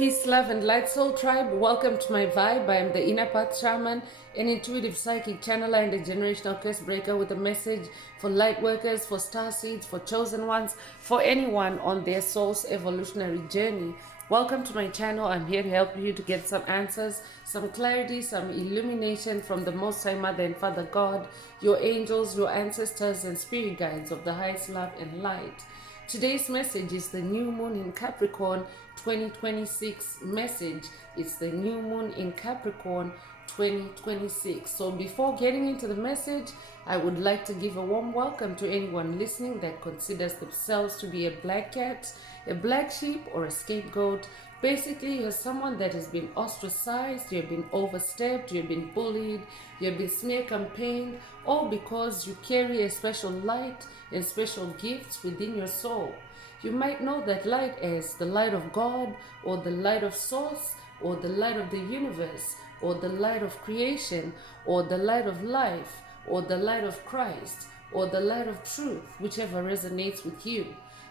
Peace, love, and light, soul tribe. Welcome to my vibe. I am the inner path shaman, an intuitive psychic channeler, and a generational curse breaker with a message for light workers, for star seeds, for chosen ones, for anyone on their soul's evolutionary journey. Welcome to my channel. I'm here to help you to get some answers, some clarity, some illumination from the Most High Mother and Father God, your angels, your ancestors, and spirit guides of the highest love and light. Today's message is the new moon in Capricorn 2026 message. It's the new moon in Capricorn 2026. So before getting into the message, I would like to give a warm welcome to anyone listening that considers themselves to be a black cat, a black sheep, or a scapegoat. Basically, you're someone that has been ostracized, you've been overstepped, you've been bullied, you've been smear campaigned, all because you carry a special light and special gifts within your soul. You might know that light as the light of God, or the light of source, or the light of the universe, or the light of creation, or the light of life, or the light of Christ, or the light of truth, whichever resonates with you.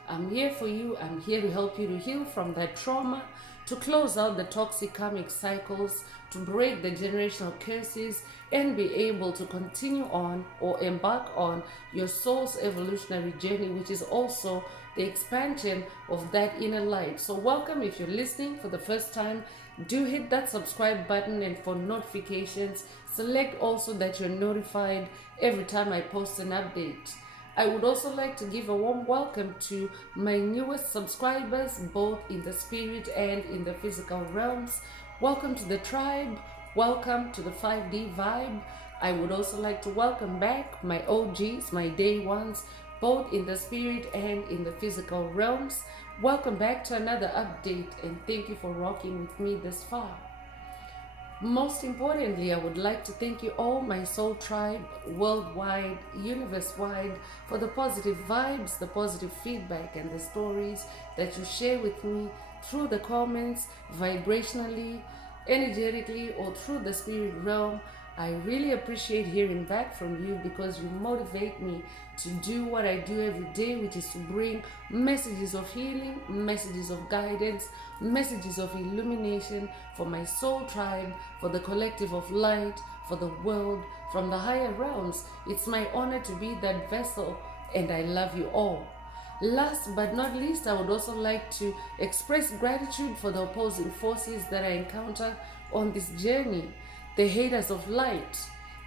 I'm here for you. I'm here to help you to heal from that trauma, to close out the toxic karmic cycles, to break the generational curses, and be able to continue on or embark on your soul's evolutionary journey, which is also the expansion of that inner light. So welcome. If you're listening for the first time, do hit that subscribe button, and for notifications, select also that you're notified every time I post an update. I would also like to give a warm welcome to my newest subscribers, both in the spirit and in the physical realms. Welcome to the tribe. Welcome to the 5D vibe. I would also like to welcome back my OGs, my day ones, both in the spirit and in the physical realms. Welcome back to another update, and thank you for rocking with me this far. Most importantly, I would like to thank you all, my soul tribe, worldwide, universe-wide, for the positive vibes, the positive feedback, and the stories that you share with me through the comments, vibrationally, energetically, or through the spirit realm. I really appreciate hearing back from you because you motivate me to do what I do every day, which is to bring messages of healing, messages of guidance, messages of illumination for my soul tribe, for the collective of light, for the world, from the higher realms. It's my honor to be that vessel, and I love you all. Last but not least, I would also like to express gratitude for the opposing forces that I encounter on this journey. The haters of light,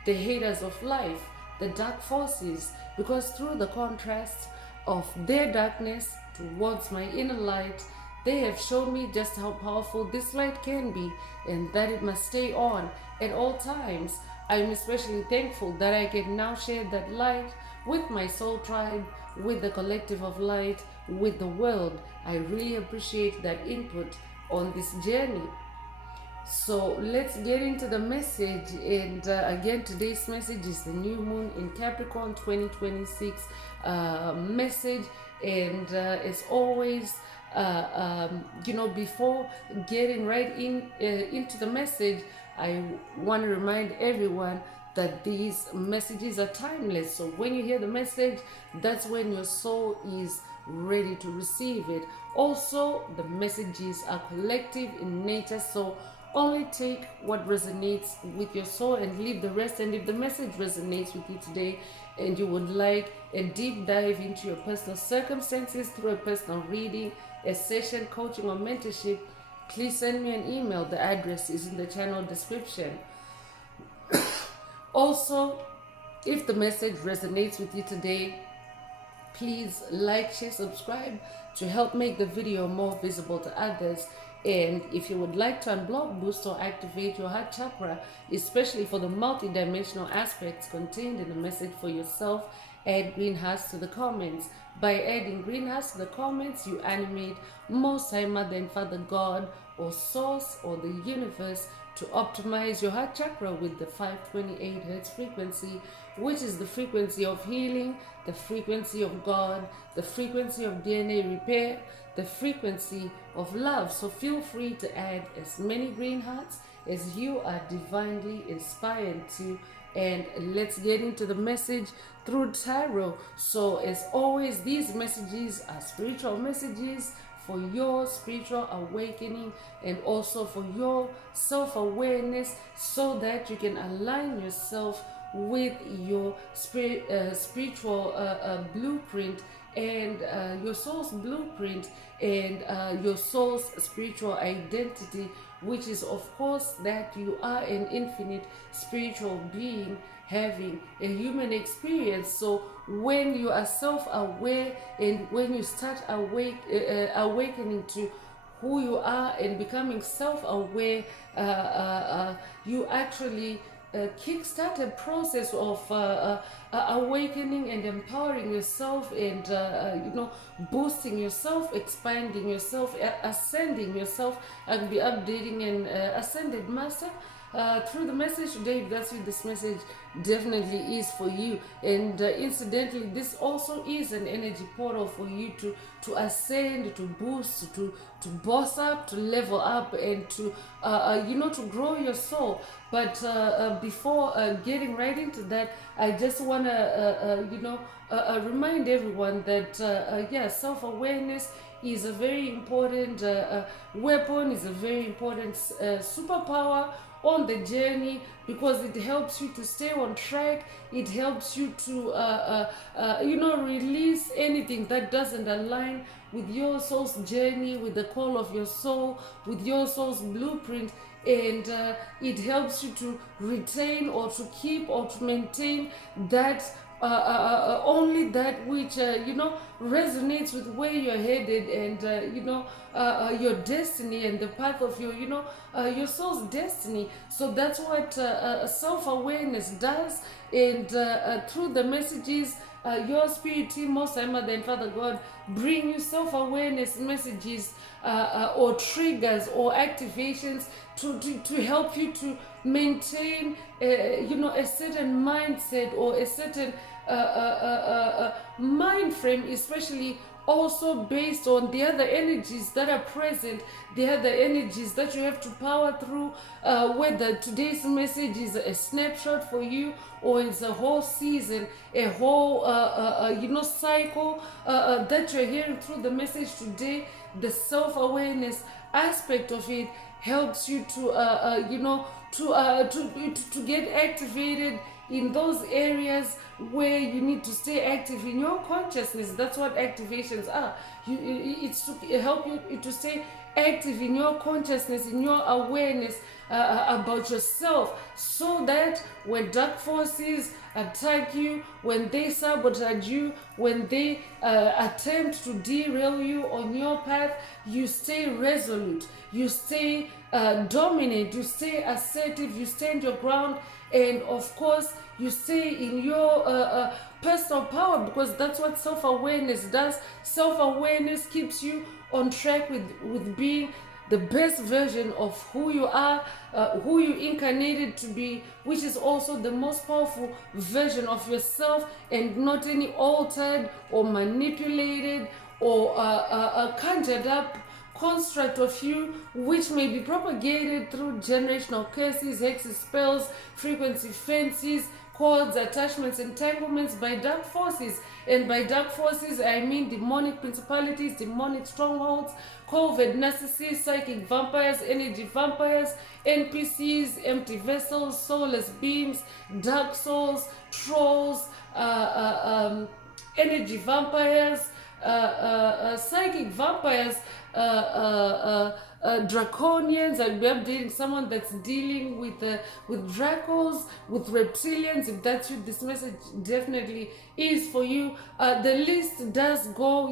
the haters of life, the dark forces, because through the contrast of their darkness towards my inner light, they have shown me just how powerful this light can be, and that it must stay on at all times. I'm especially thankful that I can now share that light with my soul tribe, with the collective of light, with the world. I really appreciate that input on this journey. So let's get into the message. And again, today's message is the new moon in Capricorn 2026 message. And as always, before getting right into the message, I want to remind everyone that these messages are timeless. So when you hear the message, that's when your soul is ready to receive it. Also, the messages are collective in nature, so only take what resonates with your soul and leave the rest. And if the message resonates with you today and you would like a deep dive into your personal circumstances through a personal reading, a session, coaching, or mentorship, please send me an email. The address is in the channel description. Also, if the message resonates with you today, please like, share, subscribe to help make the video more visible to others. And if you would like to unblock, boost, or activate your heart chakra, especially for the multidimensional aspects contained in the message for yourself, add green hearts to the comments. By adding green hearts to the comments, you animate Most High Mother and Father God, or Source, or the universe, to optimize your heart chakra with the 528 Hz frequency, which is the frequency of healing, the frequency of God, the frequency of DNA repair, the frequency of love. So feel free to add as many green hearts as you are divinely inspired to. And let's get into the message through tarot. So as always, these messages are spiritual messages for your spiritual awakening and also for your self-awareness, so that you can align yourself with your spiritual blueprint and your soul's blueprint and your soul's spiritual identity, which is of course that you are an infinite spiritual being having a human experience. So when you are self-aware and when you start awakening to who you are and becoming self-aware, you actually kickstart a process of awakening and empowering yourself and boosting yourself, expanding yourself, ascending yourself. I'll be updating an ascended master through the message today. If that's what this message definitely is for you. And incidentally, this also is an energy portal for you to ascend, to boost, to boss up, to level up, and to to grow your soul. But before getting right into that, I just want to remind everyone that self-awareness is a very important weapon, is a very important superpower on the journey, because it helps you to stay on track. It helps you to release anything that doesn't align with your soul's journey, with the call of your soul, with your soul's blueprint. And it helps you to retain or to keep or to maintain that only that which resonates with where you're headed, and your destiny and the path of your soul's destiny. So that's what self-awareness does. And through the messages, your spirit team, Most High Mother and Father God, bring you self-awareness messages or triggers or activations to help you to maintain a certain mindset or a certain mind frame, especially also based on the other energies that are present, the other energies that you have to power through, whether today's message is a snapshot for you or it's a whole season, a whole cycle that you're hearing through the message today. The self-awareness aspect of it helps you to to get activated in those areas where you need to stay active in your consciousness. That's what activations are. It's to help you to stay active in your consciousness, in your awareness about yourself, so that when dark forces attack you, when they sabotage you, when they attempt to derail you on your path, you stay resolute, you stay dominant, you stay assertive, you stand your ground, and of course you stay in your personal power, because that's what self-awareness does. Self-awareness keeps you on track with being the best version of who you are, who you incarnated to be, which is also the most powerful version of yourself, and not any altered or manipulated or conjured up construct of you, which may be propagated through generational curses, hexes, spells, frequency fences, cords, attachments, entanglements by dark forces. And by dark forces, I mean demonic principalities, demonic strongholds, covert narcissists, psychic vampires, energy vampires, NPCs, empty vessels, soulless beings, dark souls, trolls, energy vampires, psychic vampires, draconians. I'll be updating someone that's dealing with dracos, with reptilians. If that's you, this message definitely is for you. The list does go,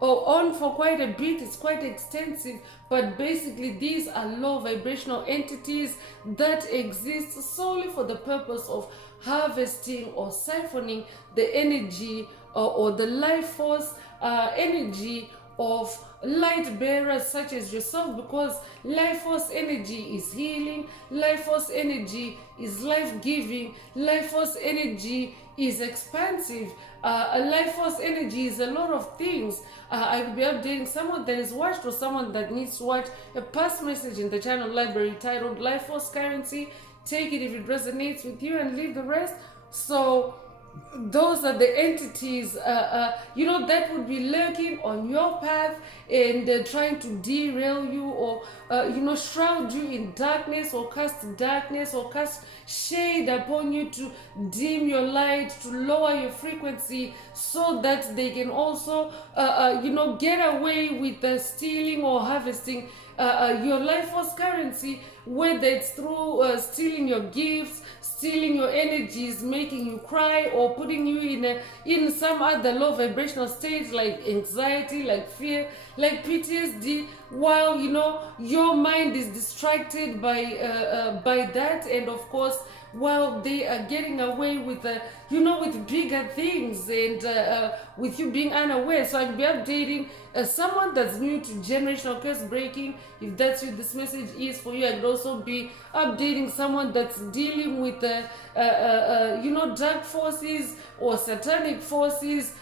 on for quite a bit. It's quite extensive, but basically these are low vibrational entities that exist solely for the purpose of harvesting or siphoning the energy or the life force energy of light bearers such as yourself, because life force energy is healing, life force energy is life-giving, life force energy is expansive, life force energy is a lot of things. I will be updating someone that is watched or someone that needs to watch a past message in the channel library titled Life Force Currency. Take it if it resonates with you and leave the rest. So those are the entities, that would be lurking on your path and trying to derail you, or shroud you in darkness, or cast shade upon you to dim your light, to lower your frequency, so that they can also get away with stealing or harvesting your life force currency, whether it's through stealing your gifts, stealing your energies, making you cry, or putting you in some other low vibrational state like anxiety, like fear, like PTSD, while your mind is distracted by that, and of course while they are getting away with with bigger things, and with you being unaware. So I'll be updating someone that's new to generational curse breaking. If that's you, this message is for you. I could also be updating someone that's dealing with dark forces or satanic forces,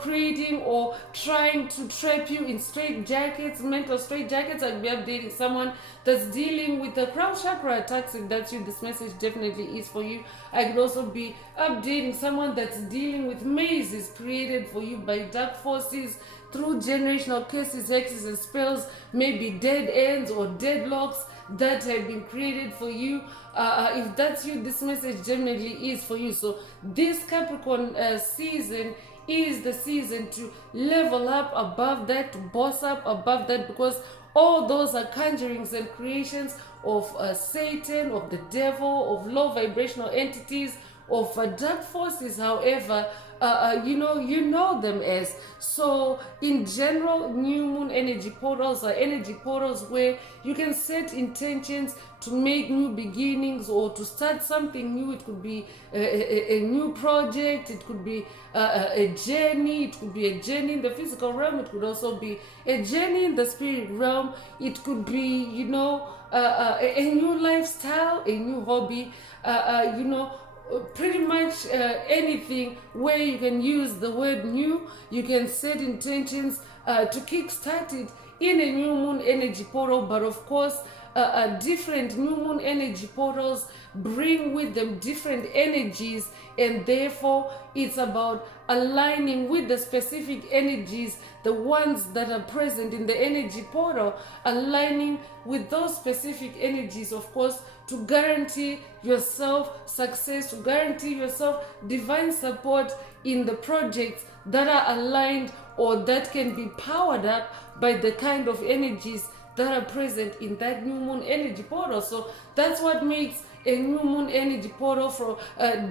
creating or trying to trap you in straight jackets, mental straight jackets. I'll be updating someone that's dealing with the crown chakra attacks. If that's you, this message definitely is for you. I could also be updating someone that's dealing with mazes created for you by dark forces through generational curses, hexes, and spells, maybe dead ends or deadlocks that have been created for you. If that's you, this message definitely is for you. So this Capricorn season is the season to level up above that, to boss up above that, because all those are conjurings and creations of Satan, of the devil, of low vibrational entities, of dark forces, however you know them as. So in general, new moon energy portals are energy portals where you can set intentions to make new beginnings or to start something new. It could be a new project, it could be a journey, it could be a journey in the physical realm, it could also be a journey in the spirit realm, it could be a new lifestyle, a new hobby, pretty much anything where you can use the word new. You can set intentions to kickstart it in a new moon energy portal. But of course, different new moon energy portals bring with them different energies, and therefore it's about aligning with the specific energies, the ones that are present in the energy portal, aligning with those specific energies, of course, to guarantee yourself success, to guarantee yourself divine support in the projects that are aligned or that can be powered up by the kind of energies that are present in that new moon energy portal. So that's what makes a new moon energy portal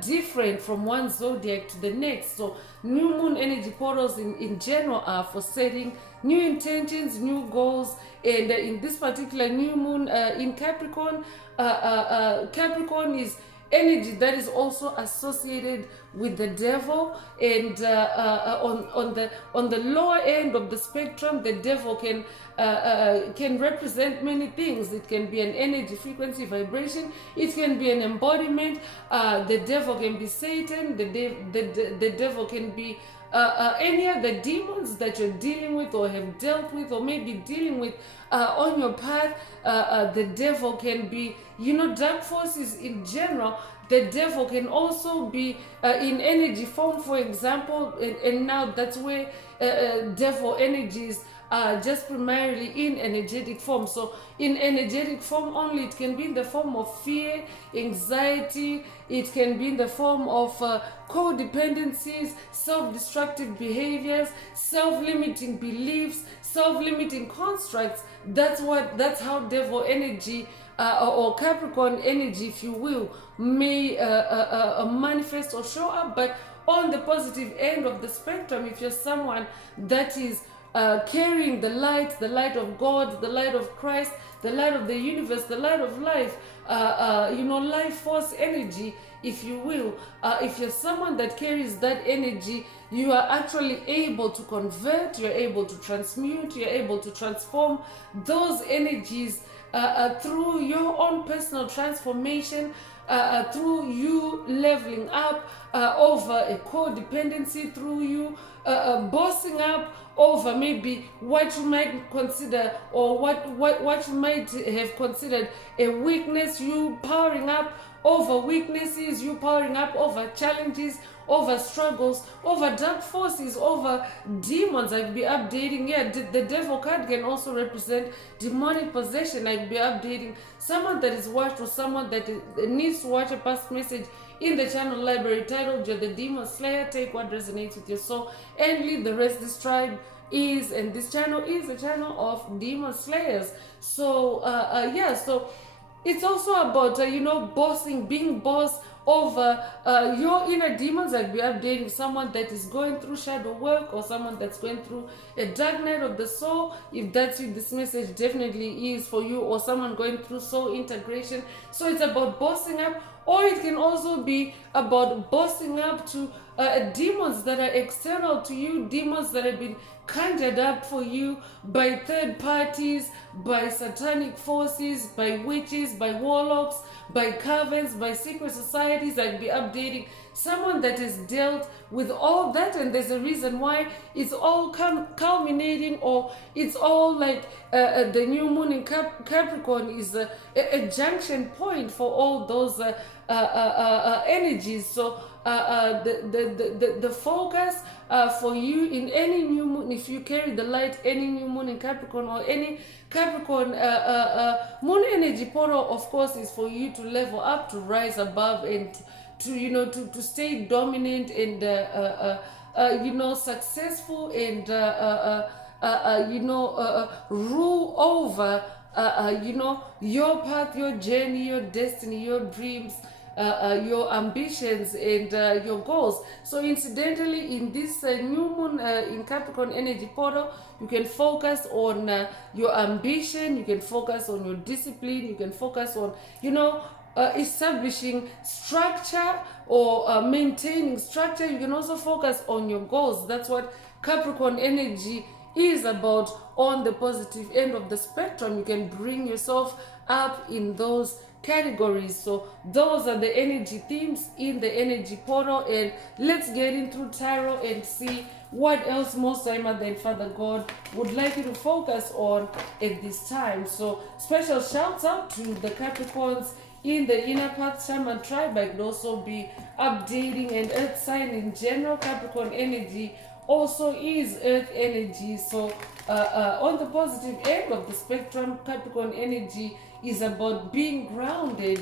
different from one zodiac to the next. So new moon energy portals in general are for setting new intentions, new goals, and in this particular new moon in Capricorn, Capricorn is energy that is also associated with the devil, and on the lower end of the spectrum, the devil can represent many things. It can be an energy, frequency, vibration. It can be an embodiment. The devil can be Satan. The devil can be any other demons that you're dealing with or have dealt with or maybe dealing with on your path. The devil can be, dark forces in general. The devil can also be in energy form, for example, and now that's where devil energies are just primarily in energetic form. So in energetic form only, it can be in the form of fear, anxiety, it can be in the form of codependencies, self-destructive behaviors, self-limiting beliefs, self-limiting constructs. That's how devil energy or Capricorn energy, if you will, may manifest or show up. But on the positive end of the spectrum, if you're someone that is carrying the light of God, the light of Christ, the light of the universe, the light of life, life force energy, if you will, if you're someone that carries that energy, you are actually able to convert, you're able to transmute, you're able to transform those energies through your own personal transformation, through you leveling up over a codependency, through you bossing up over maybe what you might consider or what you might have considered a weakness, you powering up over weaknesses, you powering up over challenges, over struggles, over dark forces, over demons. I'd be updating. Yeah, the devil card can also represent demonic possession. I'd be updating someone that is watched or someone that needs to watch a past message in the channel library titled "You're the Demon Slayer." Take what resonates with your soul and leave the rest. This tribe is, and this channel is a channel of demon slayers. So yeah, so it's also about bossing, being boss over your inner demons. Like we are updating someone that is going through shadow work, or someone that's going through a dark night of the soul. If that's you, this message definitely is for you. Or someone going through soul integration. So it's about bossing up, or it can also be about bossing up to demons that are external to you, demons that have been conjured up for you by third parties, by satanic forces, by witches, by warlocks, by covens, by secret societies. I'd be updating someone that has dealt with all that, and there's a reason why it's all culminating, or it's all like the new moon in Capricorn is a junction point for all those energies. So the focus for you in any new moon, if you carry the light, any new moon in Capricorn or any Capricorn moon energy portal, of course, is for you to level up, to rise above, and to stay dominant and successful, and rule over your path, your journey, your destiny, your dreams, your ambitions, and your goals. So incidentally, in this new moon in Capricorn energy portal, you can focus on your ambition, you can focus on your discipline, you can focus on establishing structure, or maintaining structure. You can also focus on your goals. That's what Capricorn energy is about. On the positive end of the spectrum, you can bring yourself up in those categories. So those are the energy themes in the energy portal, and let's get into tarot and see what else Most High Mother and Father God would like you to focus on at this time. So special shouts out to the Capricorns in the Inner Path Shaman tribe. I could also be updating an earth sign in general. Capricorn energy also is earth energy. So on the positive end of the spectrum, Capricorn energy is about being grounded,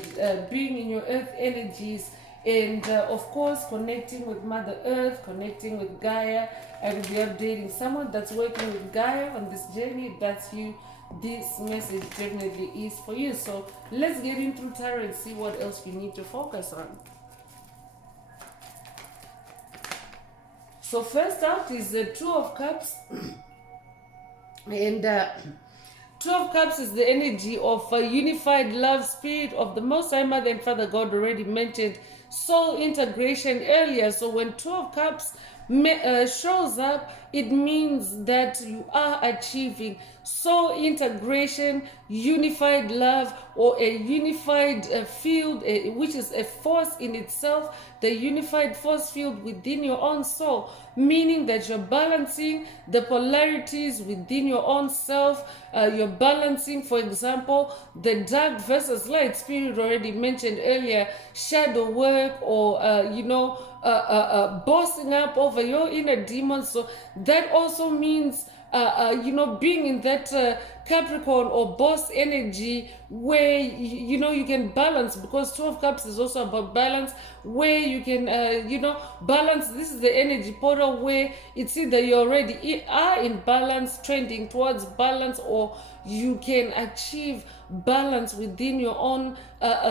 being in your earth energies, and of course connecting with Mother Earth, connecting with Gaia. I will be updating someone that's working with Gaia on this journey. That's you. This message definitely is for you. So let's get into tarot and see what else you need to focus on. So first out is the Two of Cups. And Two of Cups is the energy of a unified love spirit of the Most High Mother and Father God. Already mentioned soul integration earlier. So when Two of Cups shows up, it means that you are achieving soul integration, unified love, or a unified field, which is a force in itself, the unified force field within your own soul, meaning that you're balancing the polarities within your own self. You're balancing, for example, the dark versus light spirit already mentioned earlier, shadow work, or bossing up over your inner demons. So that also means being in that Capricorn or boss energy where you can balance, because Two of Cups is also about balance, where you can balance. This is the energy portal where it's either you already are in balance, trending towards balance, or you can achieve balance within your own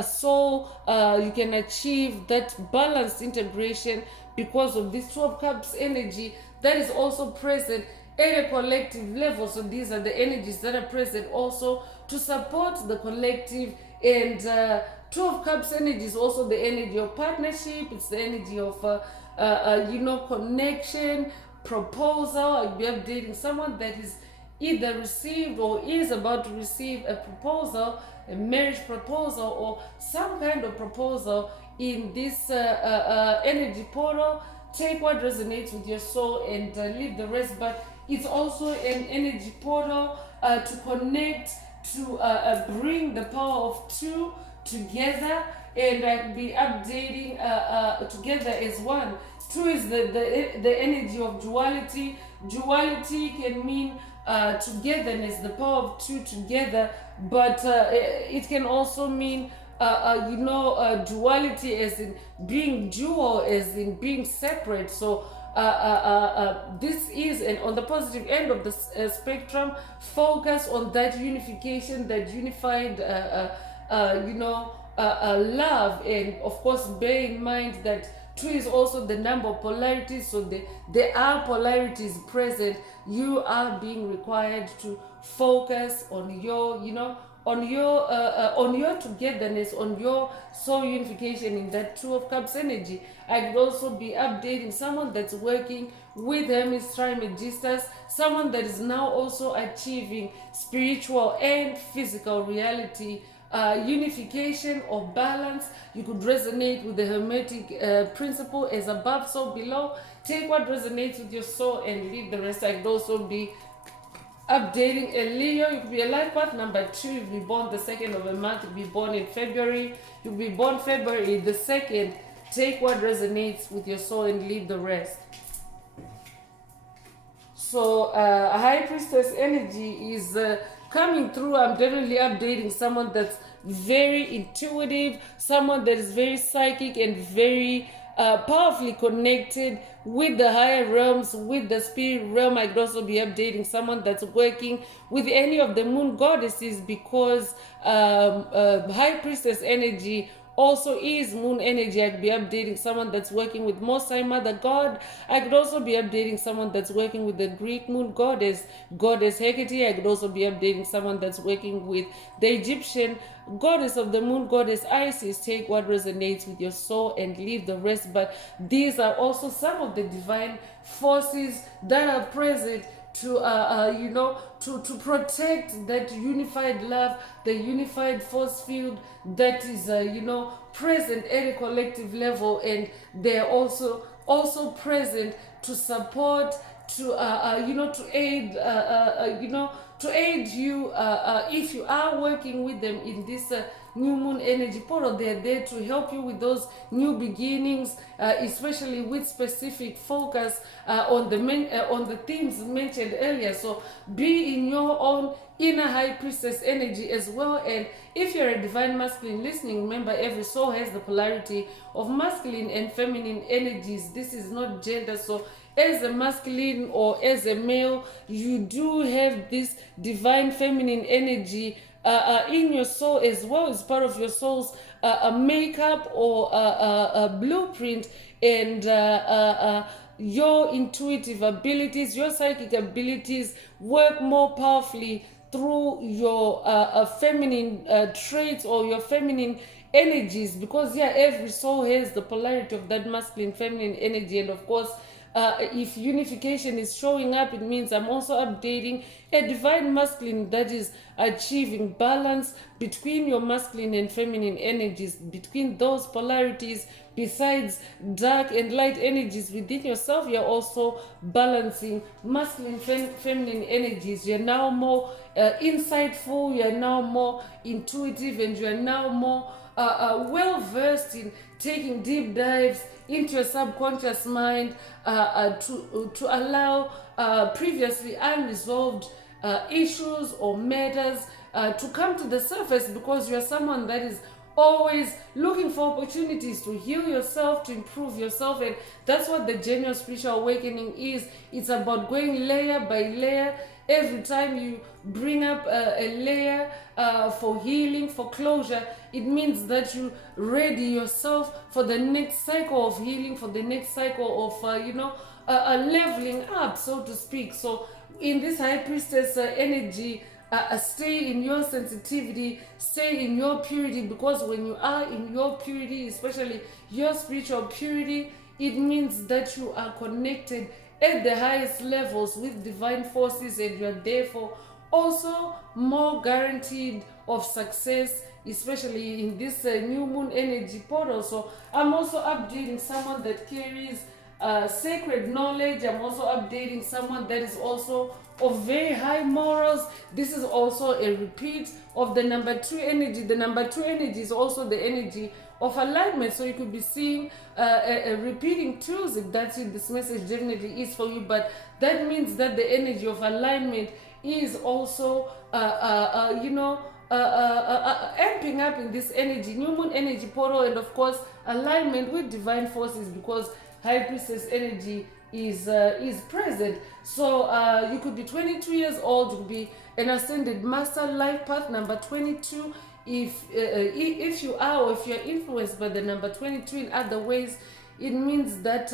soul. You can achieve that balanced integration because of this Two of Cups energy that is also present at a collective level. So these are the energies that are present also to support the collective. And Two of Cups energy is also the energy of partnership. It's the energy of connection, proposal. I'll be updating someone that is either received or is about to receive a proposal, a marriage proposal, or some kind of proposal in this energy portal. Take what resonates with your soul and leave the rest. But it's also an energy portal to connect, to bring the power of two together, and I could be updating together as one. Two is the energy of duality. Duality can mean togetherness, the power of two together, but it can also mean duality as in being dual, as in being separate. So this is, and on the positive end of the spectrum, focus on that unification, that unified love, and of course bear in mind that 2 is also the number of polarities, so there are polarities present. You are being required to focus on your on your togetherness, on your soul unification in that 2 of Cups energy. I could also be updating someone that's working with Hermes Trismegistus, someone that is now also achieving spiritual and physical reality unification or balance. You could resonate with the Hermetic principle, as above so below. Take what resonates with your soul and leave the rest. I could also be updating a Leo. You could be a life path number 2. You could be born the 2nd of a month. You could be born in February. You could be born February the 2nd. Take what resonates with your soul and leave the rest. So High Priestess energy is coming through. I'm definitely updating someone that's very intuitive, someone that is very psychic and very powerfully connected with the higher realms, with the spirit realm. I could also be updating someone that's working with any of the moon goddesses, because High Priestess energy also is moon energy. I could be updating someone that's working with Most High Mother God. I could also be updating someone that's working with the Greek moon goddess Hecate. I could also be updating someone that's working with the Egyptian goddess of the moon, goddess Isis. Take what resonates with your soul and leave the rest. But these are also some of the divine forces that are present to to protect that unified love, the unified force field that is present at a collective level, and they're also present to support, to to aid to aid you if you are working with them in this new moon energy portal. They're there to help you with those new beginnings, especially with specific focus on the themes mentioned earlier. So be in your own inner High Priestess energy as well. And if you're a divine masculine listening, remember every soul has the polarity of masculine and feminine energies. This is not gender. So as a masculine or as a male, you do have this divine feminine energy in your soul as well. As part of your soul's makeup or blueprint, and your intuitive abilities, your psychic abilities work more powerfully through your feminine traits or your feminine energies, because every soul has the polarity of that masculine feminine energy. And of course, if unification is showing up, it means I'm also updating a divine masculine that is achieving balance between your masculine and feminine energies, between those polarities. Besides dark and light energies within yourself, you're also balancing masculine feminine energies. You're now more insightful, you're now more intuitive, and you're now more well versed in taking deep dives into your subconscious mind to allow previously unresolved issues or matters to come to the surface, because you're someone that is always looking for opportunities to heal yourself, to improve yourself. And that's what the genuine spiritual awakening is. It's about going layer by layer. Every time you bring up a layer for healing, for closure, it means that you ready yourself for the next cycle of healing, for the next cycle of leveling up, so to speak. So in this High Priestess energy, stay in your sensitivity, stay in your purity, because when you are in your purity, especially your spiritual purity, it means that you are connected at the highest levels with divine forces, and you're therefore also more guaranteed of success, especially in this new moon energy portal. So I'm also updating someone that carries sacred knowledge. I'm also updating someone that is also of very high morals. This is also a repeat of the number 2 energy. The number 2 energy is also the energy of alignment. So you could be seeing repeating truths. If that's it, this message definitely is for you. But that means that the energy of alignment is also amping up in this energy, new moon energy portal, and of course alignment with divine forces, because high priestess energy is present. So you could be 22 years old, you could be an ascended master, life path number 22. If you are, or if you're influenced by the number 22 in other ways, it means that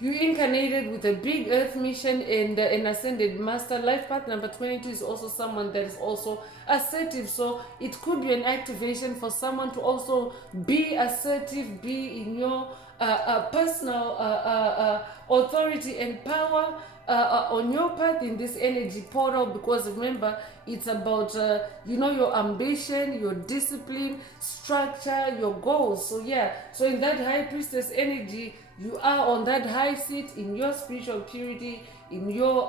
you incarnated with a big earth mission and an ascended master. Life path number 22 is also someone that is also assertive. So it could be an activation for someone to also be assertive, be in your personal authority and power on your path in this energy portal, because remember, it's about your ambition, your discipline, structure, your goals. So yeah, so in that high priestess energy, you are on that high seat in your spiritual purity, in your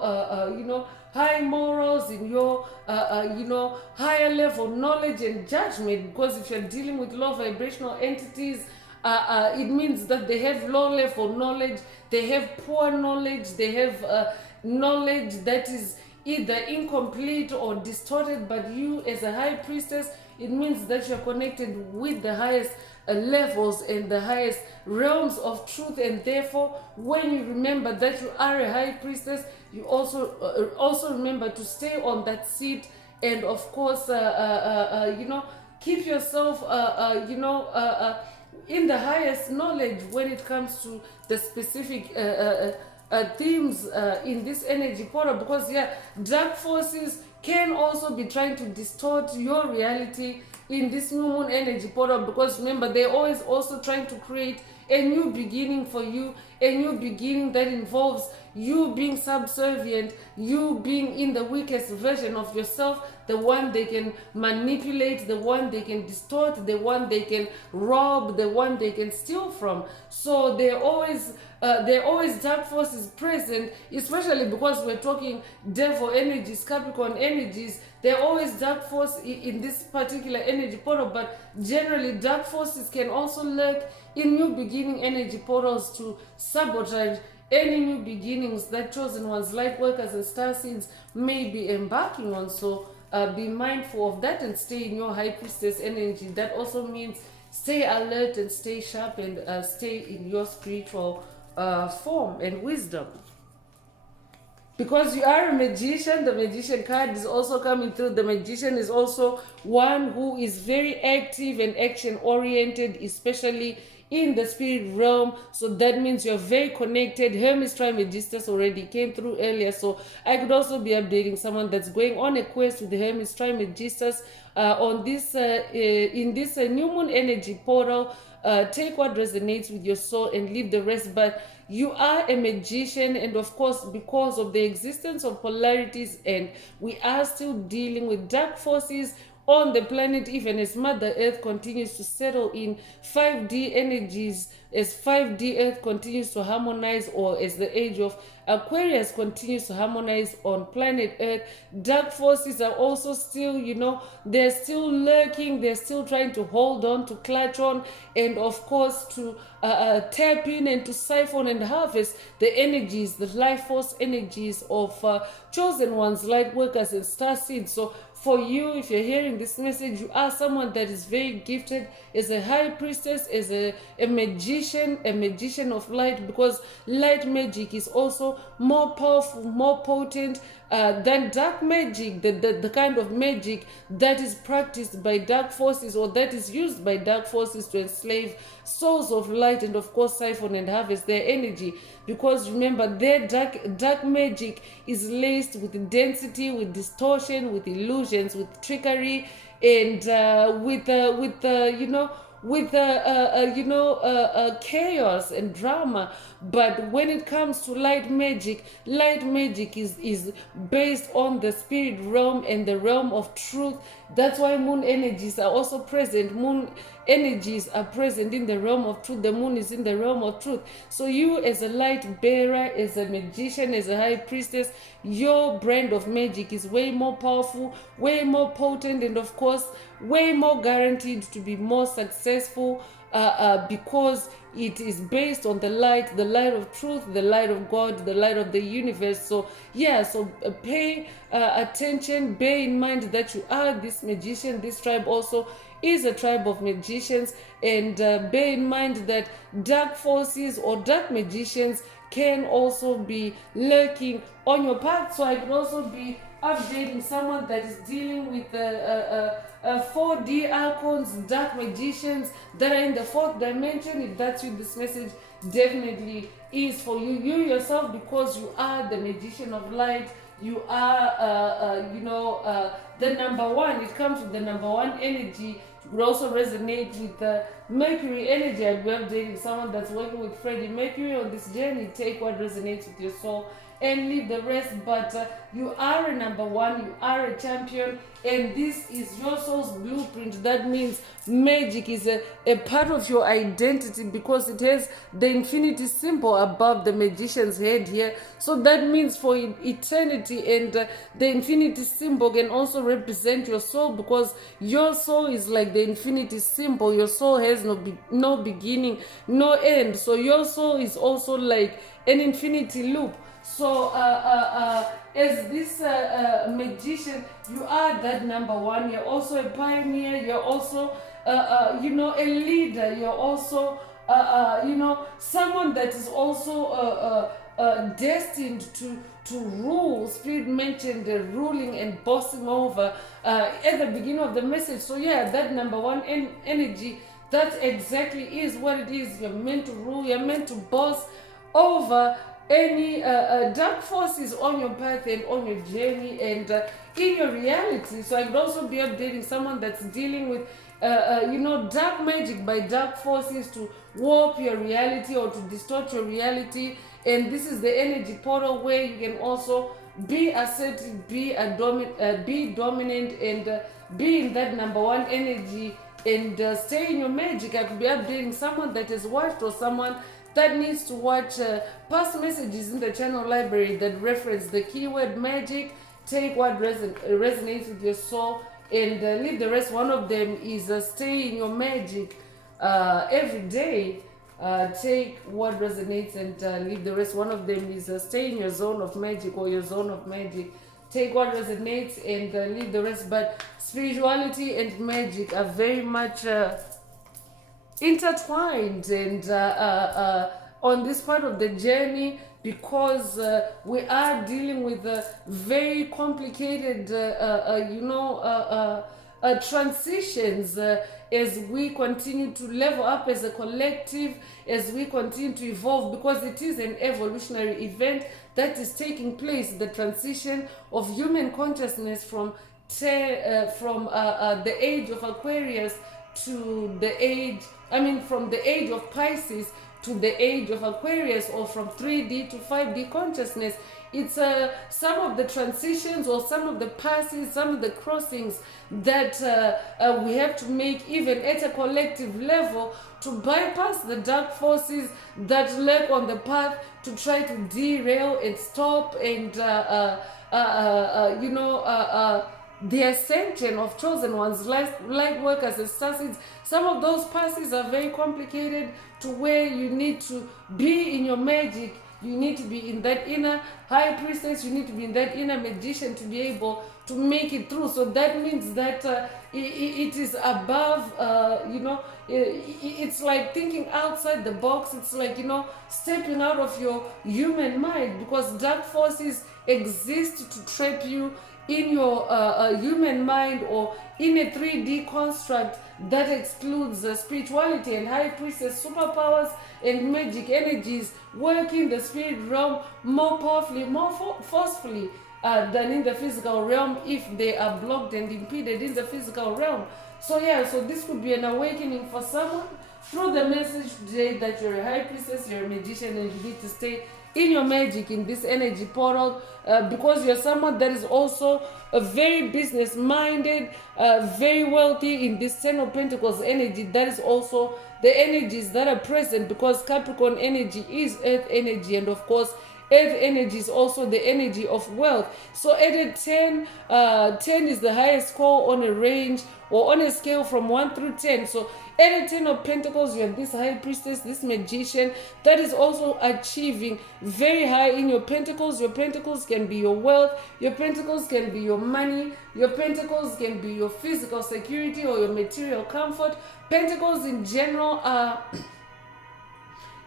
high morals, in your higher level knowledge and judgment. Because if you're dealing with low vibrational entities, it means that they have low level knowledge, they have poor knowledge, they have knowledge that is either incomplete or distorted. But you, as a high priestess, it means that you're connected with the highest levels and the highest realms of truth. And therefore, when you remember that you are a high priestess, you also remember to stay on that seat, and of course keep yourself in the highest knowledge when it comes to the specific themes in this energy portal. Because yeah, dark forces can also be trying to distort your reality in this new moon energy portal, because remember, they're always also trying to create a new beginning for you, a new beginning that involves you being subservient, you being in the weakest version of yourself, the one they can manipulate, the one they can distort, the one they can rob, the one they can steal from. So they're always dark forces present, especially because we're talking devil energies, Capricorn energies. They're always dark force in this particular energy portal, but generally dark forces can also lurk in new beginning energy portals to sabotage any new beginnings that chosen ones, light workers and star seeds, may be embarking on. So be mindful of that and stay in your high priestess energy. That also means stay alert and stay sharp and stay in your spiritual form and wisdom. Because you are a magician, the magician card is also coming through. The magician is also one who is very active and action oriented, especially in the spirit realm. So that means you're very connected. Hermes Trismegistus already came through earlier, so I could also be updating someone that's going on a quest with the Hermes Trismegistus on this in this new moon energy portal. Take what resonates with your soul and leave the rest. But you are a magician, and of course, because of the existence of polarities, and we are still dealing with dark forces on the planet, even as Mother Earth continues to settle in 5D energies, as 5D Earth continues to harmonize, or as the age of Aquarius continues to harmonize on planet Earth. Dark forces are also still, they're still lurking, they're still trying to hold on, to clutch on, and of course to tap in and to siphon and harvest the energies, the life force energies of chosen ones, light workers and star seeds. So for you, if you're hearing this message, you are someone that is very gifted as a high priestess, as a magician of light, because light magic is also more powerful, more potent than dark magic, the kind of magic that is practiced by dark forces, or that is used by dark forces to enslave souls of light and of course siphon and harvest their energy. Because remember, their dark magic is laced with density, with distortion, with illusions, with trickery, and with chaos and drama. But when it comes to light magic is based on the spirit realm and the realm of truth. That's why moon energies are also present. Moon energies are present in the realm of truth. The moon is in the realm of truth. So you, as a light bearer, as a magician, as a high priestess, your brand of magic is way more powerful, way more potent, and of course way more guaranteed to be more successful because it is based on the light of truth, the light of God, the light of the universe. So yeah, so pay attention, bear in mind that you are this magician. This tribe also is a tribe of magicians, and bear in mind that dark forces or dark magicians can also be lurking on your path. So I could also be updating someone that is dealing with 4D archons, dark magicians that are in the fourth dimension. If that's you, this message definitely is for you. You yourself, because you are the magician of light, you are the number one. It comes with the number one energy. It would also resonate with the Mercury energy. I'd be updating someone that's working with Freddie Mercury on this journey. Take what resonates with your soul and leave the rest. But you are a number one, you are a champion, and this is your soul's blueprint. That means magic is a part of your identity, because it has the infinity symbol above the magician's head here. So that means for eternity, and the infinity symbol can also represent your soul, because your soul is like the infinity symbol. Your soul has no beginning, no end. So your soul is also like an infinity loop. So as this magician, you are that number one. You're also a pioneer. You're also a leader. You're also someone that is also destined to rule. Spirit mentioned ruling and bossing over at the beginning of the message. So yeah, that number one energy, that exactly is what it is. You're meant to rule. You're meant to boss over any dark forces on your path and on your journey and in your reality. So I could also be updating someone that's dealing with dark magic by dark forces to warp your reality or to distort your reality. And this is the energy portal where you can also be assertive, be dominant, and be in that number one energy and stay in your magic. I could be updating someone that has watched, or someone that needs to watch past messages in the channel library that reference the keyword magic. Take what resonates with your soul and leave the rest. One of them is stay in your magic every day. Take what resonates and leave the rest. One of them is stay in your zone of magic, or your zone of magic. Take what resonates and leave the rest. But spirituality and magic are very much intertwined, and on this part of the journey, because we are dealing with very complicated transitions as we continue to level up as a collective, as we continue to evolve, because it is an evolutionary event that is taking place, the transition of human consciousness from the age of Aquarius to from the age of Pisces to the age of Aquarius, or from 3D to 5D consciousness. It's some of the transitions, or some of the passes, some of the crossings that we have to make, even at a collective level, to bypass the dark forces that lurk on the path, to try to derail and stop and the ascension of chosen ones, light workers and star seeds. Some of those passes are very complicated, to where you need to be in your magic. You need to be in that inner high priestess. You need to be in that inner magician to be able to make it through. So that means that it is above, it's like thinking outside the box. It's like, stepping out of your human mind, because dark forces exist to trap you in your human mind, or in a 3D construct that excludes spirituality and high priestess superpowers and magic energies work in the spirit realm more powerfully, more forcefully than in the physical realm, if they are blocked and impeded in the physical realm. So yeah, so this could be an awakening for someone through the message today, that you're a high priestess, you're a magician, and you need to stay in your magic, in this energy portal, because you're someone that is also a very business minded, very wealthy in this 10 of Pentacles energy. That is also the energies that are present, because Capricorn energy is earth energy, and of course Earth energy is also the energy of wealth. So at a 10, 10 is the highest score on a range or on a scale from 1 through 10. So at a 10 of Pentacles, you have this high priestess, this magician that is also achieving very high in your Pentacles. Your Pentacles can be your wealth, your Pentacles can be your money, your Pentacles can be your physical security or your material comfort. Pentacles in general are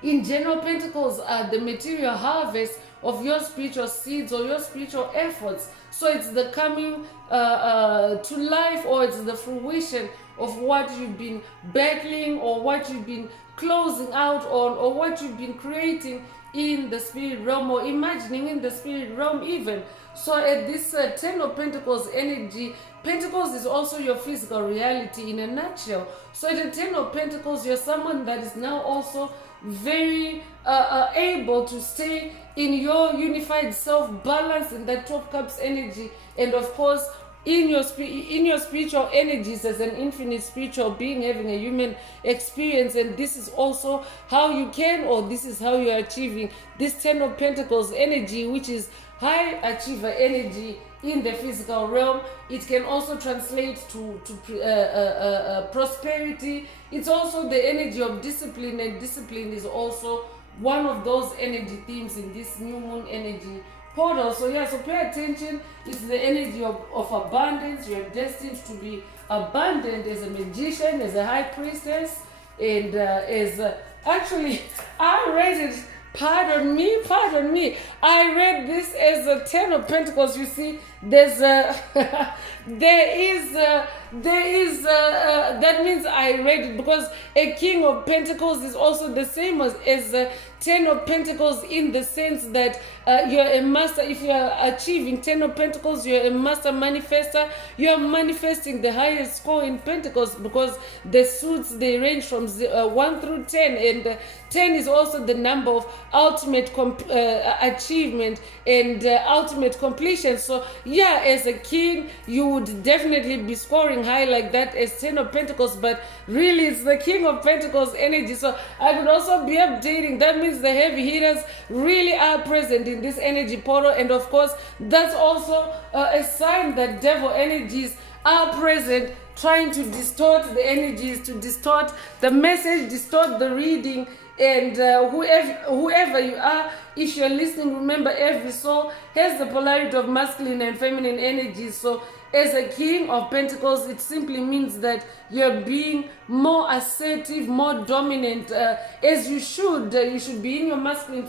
Pentacles are the material harvest of your spiritual seeds or your spiritual efforts. So it's the coming to life, or it's the fruition of what you've been battling, or what you've been closing out on, or what you've been creating in the spirit realm, or imagining in the spirit realm even. So at this 10 of Pentacles energy, Pentacles is also your physical reality in a nutshell. So at the 10 of Pentacles, you're someone that is now also very able to stay in your unified self, balance in that 12 cups energy, and of course in your spiritual energies as an infinite spiritual being having a human experience. And this is also how you can, or this is how you're achieving this 10 of Pentacles energy, which is high achiever energy in the physical realm. It can also translate to prosperity. It's also the energy of discipline, and discipline is also one of those energy themes in this new moon energy portal. So yeah, so pay attention. It's the energy of abundance. You're destined to be abundant as a magician, as a high priestess, and actually I read it. Pardon me. I read this as a 10 of Pentacles. You see, there's a, that means I read it because a King of Pentacles is also the same as a 10 of Pentacles, in the sense that you're a master. If you're achieving 10 of Pentacles, you're a master manifester. You're manifesting the highest score in Pentacles, because the suits, they range from 1 through 10, and 10 is also the number of ultimate achievement and ultimate completion. So yeah, as a king, you would definitely be scoring high like that as 10 of Pentacles, but really it's the King of Pentacles energy. So I could also be updating. That means the heavy hitters really are present in this energy portal, and of course that's also a sign that devil energies are present, trying to distort the energies, to distort the message, distort the reading. And whoever you are, if you're listening, remember every soul has the polarity of masculine and feminine energies. So as a King of Pentacles, it simply means that you're being more assertive, more dominant, as you should. You should be in your masculine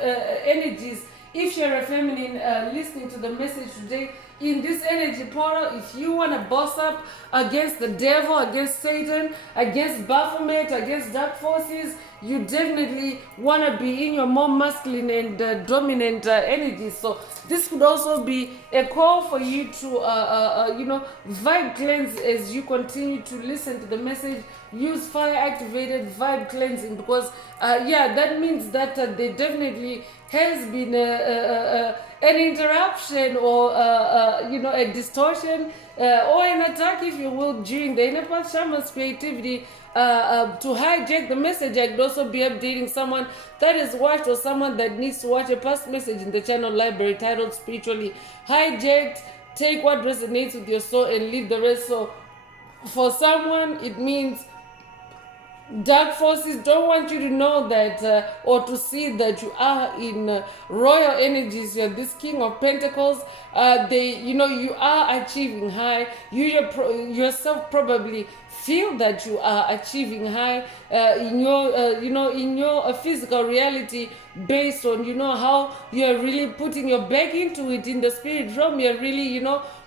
energies. If you're a feminine listening to the message today, in this energy portal, if you want to boss up against the devil, against Satan, against Baphomet, against dark forces, you definitely want to be in your more masculine and dominant energies. So this could also be a call for you to vibe cleanse as you continue to listen to the message. Use fire activated vibe cleansing, because that means that there definitely has been an interruption, or a distortion, or an attack, if you will, during the inner path shaman's creativity to hijack the message. I could also be updating someone that is watched, or someone that needs to watch a past message in the channel library titled Spiritually Hijacked. Take what resonates with your soul and leave the rest. So for someone, it means dark forces don't want you to know that or to see that you are in royal energies. You're this King of Pentacles. You are achieving high. You yourself probably feel that you are achieving high in your physical reality, based on how you're really putting your back into it in the spirit realm. You're really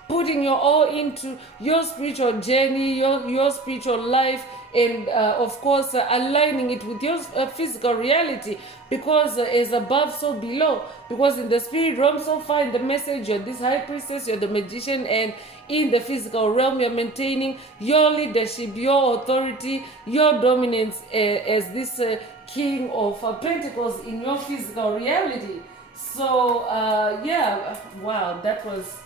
putting your all into your spiritual journey, your spiritual life, and of course aligning it with your physical reality, because as above so below. Because in the spirit realm, so far in the message, you're this high priestess, you're the magician, and in the physical realm, you're maintaining your leadership, your authority, your dominance as this King of Pentacles in your physical reality. So wow, that was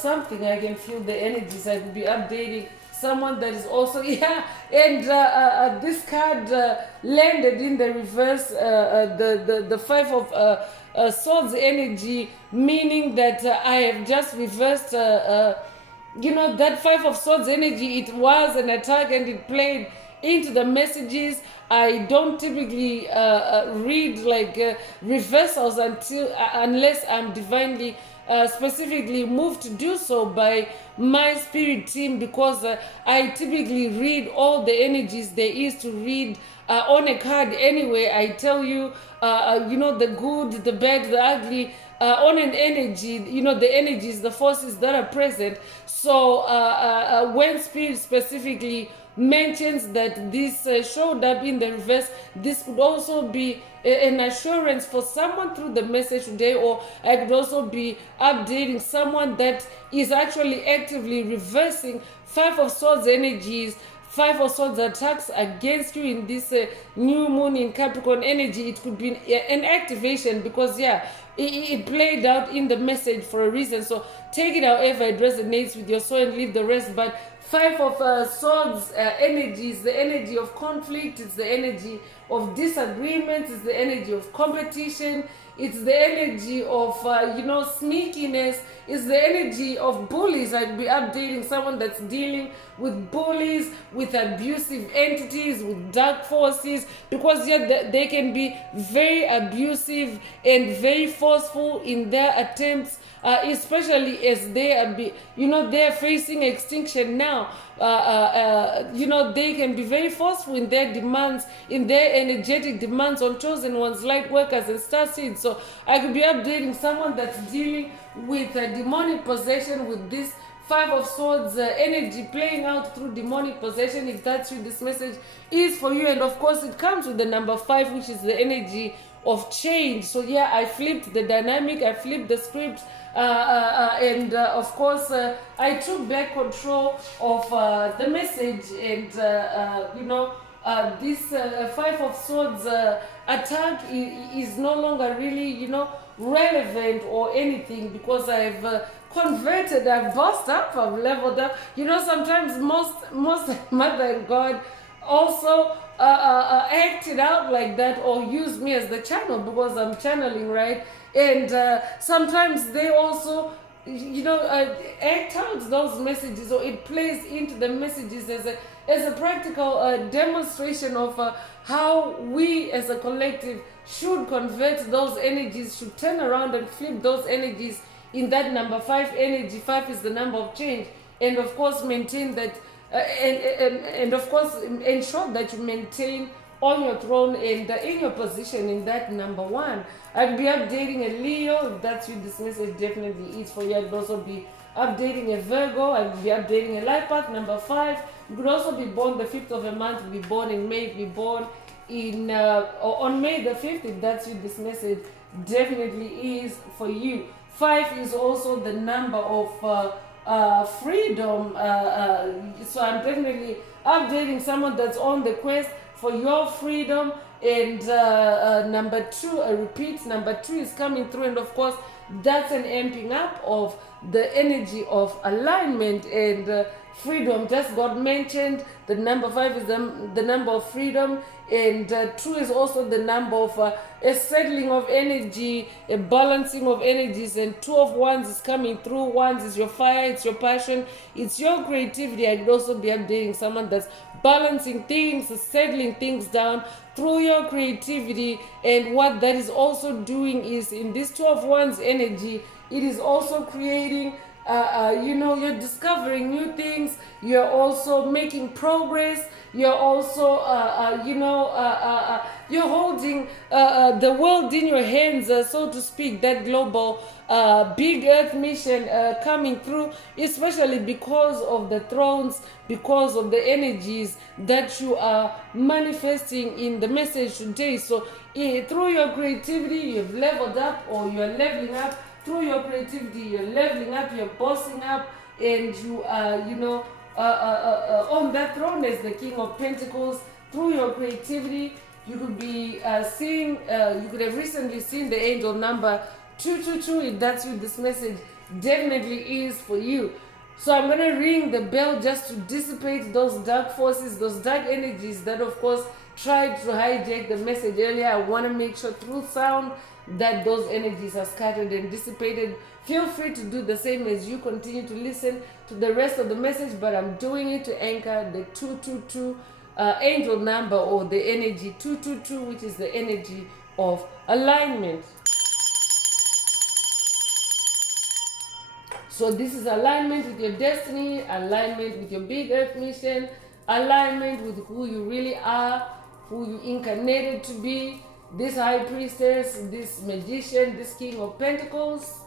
something. I can feel the energies. I will be updating someone that is also and this card landed in the reverse, the five of swords energy, meaning that I have just reversed that five of swords energy. It was an attack and it played into the messages. I don't typically read like reversals unless I'm divinely specifically moved to do so by my spirit team, because I typically read all the energies there is to read on a card anyway. I tell you, the good, the bad, the ugly, on an energy, the energies, the forces that are present. So when spirit specifically mentions that this showed up in the reverse, this could also be an assurance for someone through the message today, or I could also be updating someone that is actually actively reversing five of swords energies, five of swords attacks against you in this new moon in Capricorn energy. It could be an activation, because it played out in the message for a reason. So take it however it resonates with your soul and leave the rest. But five of swords energy is the energy of conflict, it's the energy of disagreement, it's the energy of competition, it's the energy of sneakiness, it's the energy of bullies. I'd be updating someone that's dealing with bullies, with abusive entities, with dark forces, because they can be very abusive and very forceful in their attempts, especially as they are they're facing extinction now. They can be very forceful in their demands, in their energetic demands on chosen ones, light workers and star seeds. So I could be updating someone that's dealing with demonic possession, with this five of swords energy playing out through demonic possession. If that's you, this message is for you. And of course it comes with the number 5, which is the energy of change. So I flipped the dynamic, I flipped the script, and of course I took back control of the message. And this five of swords attack is no longer really relevant or anything, because I've converted, I've bossed up, I've leveled up. Sometimes most mother and God also acted out like that, or use me as the channel, because I'm channeling, right? And sometimes they also act out those messages, or it plays into the messages as a practical demonstration of how we as a collective should convert those energies, should turn around and flip those energies in that number 5 energy. 5 is the number of change, and of course maintain that and of course ensure that you maintain on your throne and in your position in that number 1. I'd be updating a Leo. If that's you, this message definitely is for you. I'd also be updating a Virgo. I'd be updating a life path number 5. You could also be born the 5th of a month, be born in May, be born in on May the 5th. If that's you, this message definitely is for you. 5 is also the number of freedom. So I'm definitely updating someone that's on the quest for your freedom. And number 2, I repeat, number 2 is coming through, and of course that's an amping up of the energy of alignment and freedom. Just got mentioned. The number 5 is the number of freedom, and 2 is also the number of a settling of energy, a balancing of energies, and 2 of wands is coming through. Wands is your fire, it's your passion, it's your creativity. I could also be updating someone that's balancing things, settling things down through your creativity. And what that is also doing is, in this 2 of wands energy, it is also creating you're discovering new things, you're also making progress, you're also you're holding the world in your hands, so to speak. That global big earth mission coming through, especially because of the thrones, because of the energies that you are manifesting in the message today. So through your creativity, you've leveled up, or you're leveling up. Through your creativity, you're leveling up, you're bossing up, and you are, on that throne as the King of Pentacles. Through your creativity, you could be seeing, you could have recently seen the angel number 222. If that's you, this message definitely is for you. So I'm going to ring the bell just to dissipate those dark forces, those dark energies that, of course, tried to hijack the message earlier. I want to make sure through sound that those energies are scattered and dissipated. Feel free to do the same as you continue to listen to the rest of the message, but I'm doing it to anchor the 222 angel number, or the energy 222, which is the energy of alignment. So this is alignment with your destiny, alignment with your big earth mission, alignment with who you really are, who you incarnated to be. This high priestess, this magician, this king of pentacles,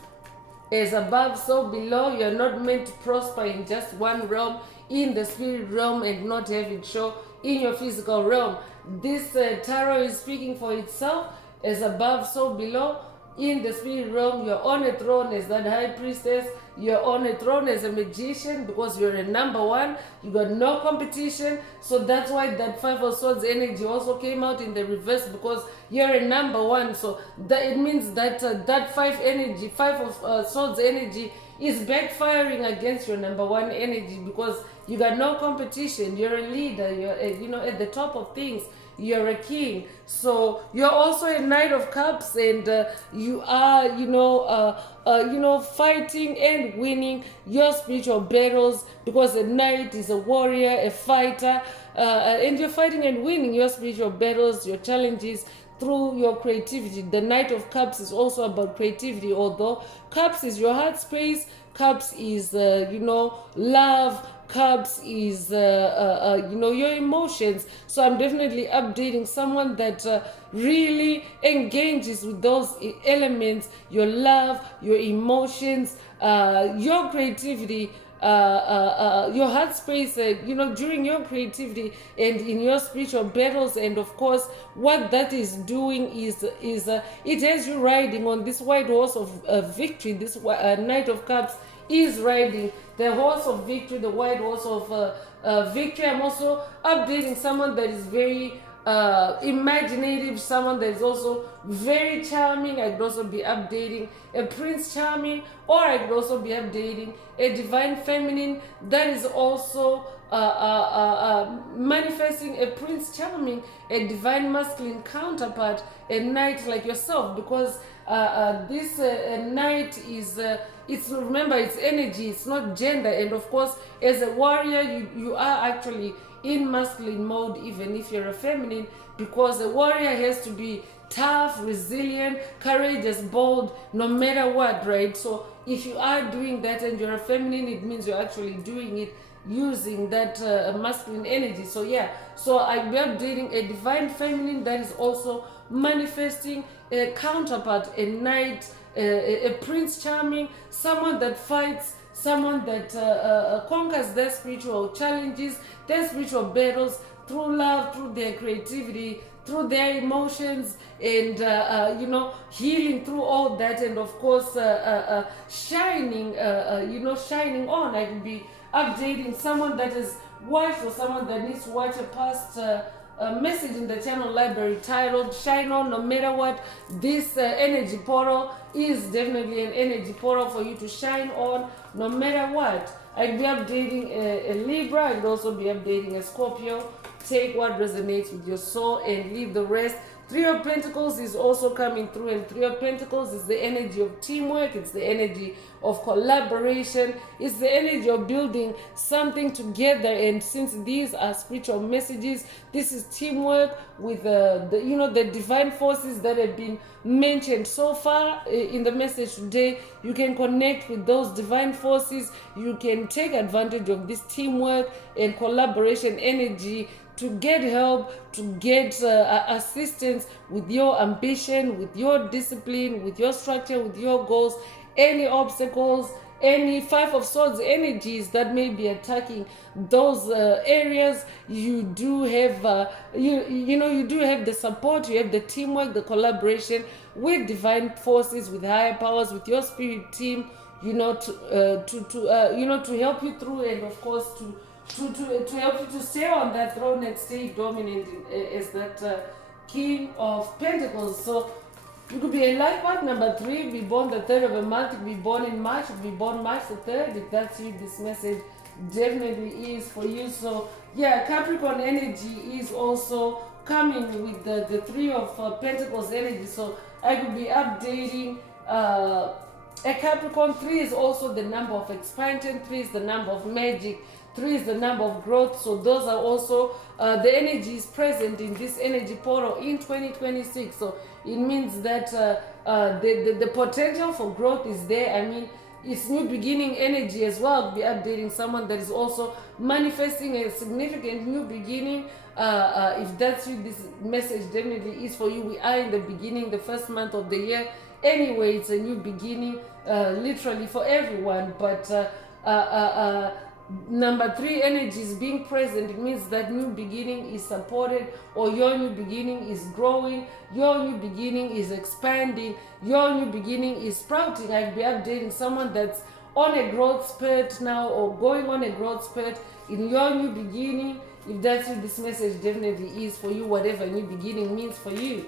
as above, so below. You're not meant to prosper in just one realm, in the spirit realm, and not have it show in your physical realm. This tarot is speaking for itself. As above, so below. In the spirit realm, you're on a throne as that high priestess. You're on a throne as a magician because you're a number one. You got no competition. So that's why that Five of Swords energy also came out in the reverse, because you're a number one. So that it means that that Five of Swords energy is backfiring against your number one energy, because you got no competition. You're a leader. You're at the top of things. You're a king. So you're also a Knight of Cups, and you are fighting and winning your spiritual battles, because a knight is a warrior, a fighter, and you're fighting and winning your spiritual battles, your challenges, through your creativity. The Knight of Cups is also about creativity, although Cups is your heart space. Cups is love. Cups is your emotions. So I'm definitely updating someone that really engages with those elements: your love, your emotions, your creativity, your heart space, during your creativity and in your spiritual battles. And of course, what that is doing is it has you riding on this white horse of victory. This Knight of Cups is riding the horse of victory, the white horse of victory. I'm also updating someone that is very imaginative, someone that is also very charming. I could also be updating a Prince Charming, or I could also be updating a Divine Feminine that is also manifesting a Prince Charming, a Divine Masculine counterpart, a knight like yourself, because this knight is remember, it's energy, it's not gender. And of course, as a warrior, you are actually in masculine mode, even if you're a feminine, because a warrior has to be tough, resilient, courageous, bold, no matter what, right? So if you are doing that and you're a feminine, it means you're actually doing it using that masculine energy. So yeah, so I'll be updating a Divine Feminine that is also manifesting a counterpart, a knight, a Prince Charming, someone that fights, someone that conquers their spiritual challenges, their spiritual battles, through love, through their creativity, through their emotions, and healing through all that. And of course, shining on. I could be updating someone that is watched, or someone that needs to watch a past message in the channel library titled "Shine On No Matter What." This energy portal is definitely an energy portal for you to shine on no matter what. I'd be updating a Libra. I'd also be updating a Scorpio. Take what resonates with your soul and leave the rest. Three of Pentacles is also coming through, and Three of Pentacles is the energy of teamwork. It's the energy of collaboration. It's the energy of building something together. And since these are spiritual messages, this is teamwork with the divine forces that have been mentioned so far in the message today. You can connect with those divine forces. You can take advantage of this teamwork and collaboration energy to get help, to get assistance with your ambition, with your discipline, with your structure, with your goals. Any obstacles, any Five of Swords energies that may be attacking those areas, you do have you do have the support, you have the teamwork, the collaboration with divine forces, with higher powers, with your spirit team, to help you through, and of course to help you to stay on that throne and stay dominant as that King of Pentacles. So You could be a life path number 3, be born the 3rd of a month, you could be born in March, you could be born March the 3rd. If that's you, this message definitely is for you. So yeah, Capricorn energy is also coming with the 3 of Pentacles energy. So I could be updating a Capricorn. 3 is also the number of expansion, 3 is the number of magic, 3 is the number of growth. So those are also the energies present in this energy portal in 2026. So it means that the potential for growth is there. I mean, it's new beginning energy as well. Be updating someone that is also manifesting a significant new beginning. If that's you, this message definitely is for you. We are in the beginning, the first month of the year. Anyway, it's a new beginning, literally for everyone. But number 3 energy is being present. It means that new beginning is supported, or your new beginning is growing, your new beginning is expanding, your new beginning is sprouting. I'll be updating someone that's on a growth spurt now, or going on a growth spurt in your new beginning. If that's you, this message definitely is for you, whatever new beginning means for you.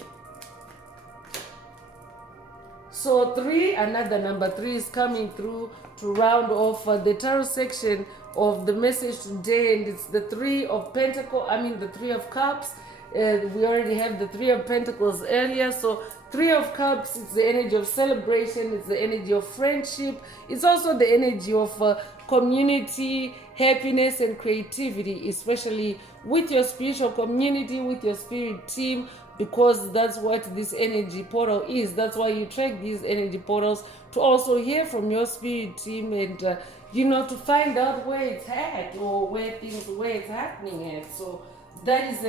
So 3, another number 3 is coming through to round off the tarot section of the message today, and it's the 3 of Pentacles. I mean the 3 of Cups. We already have the 3 of Pentacles earlier. So 3 of Cups, it's the energy of celebration, it's the energy of friendship, it's also the energy of community, happiness and creativity, especially with your spiritual community, with your spirit team, because that's what this energy portal is. That's why you track these energy portals, to also hear from your spirit team and to find out where it's at, or where it's happening at. So that is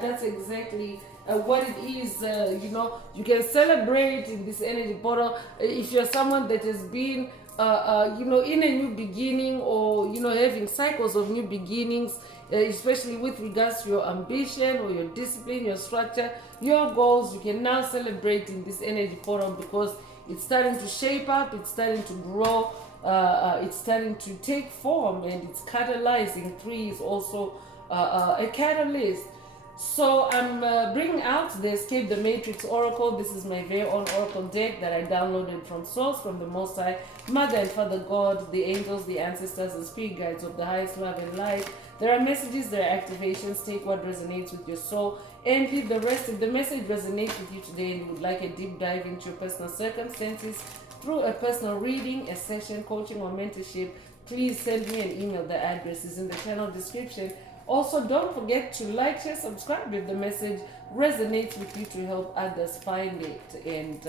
that's exactly what it is. You can celebrate in this energy portal if you're someone that has been in a new beginning, or having cycles of new beginnings, especially with regards to your ambition or your discipline, your structure, your goals. You can now celebrate in this energy portal, because it's starting to shape up, it's starting to grow, it's starting to take form, and it's catalyzing. 3 is also a catalyst. So I'm bringing out the Escape the Matrix Oracle. This is my very own oracle deck that I downloaded from Source, from the Most High, Mother and Father God, the angels, the ancestors, the spirit guides of the highest love and light. There are messages, there are activations. Take what resonates with your soul and leave the rest. If the message resonates with you today and you would like a deep dive into your personal circumstances through a personal reading, a session, coaching, or mentorship, please send me an email. The address is in the channel description. Also, don't forget to like, share, subscribe if the message resonates with you, to help others find it. And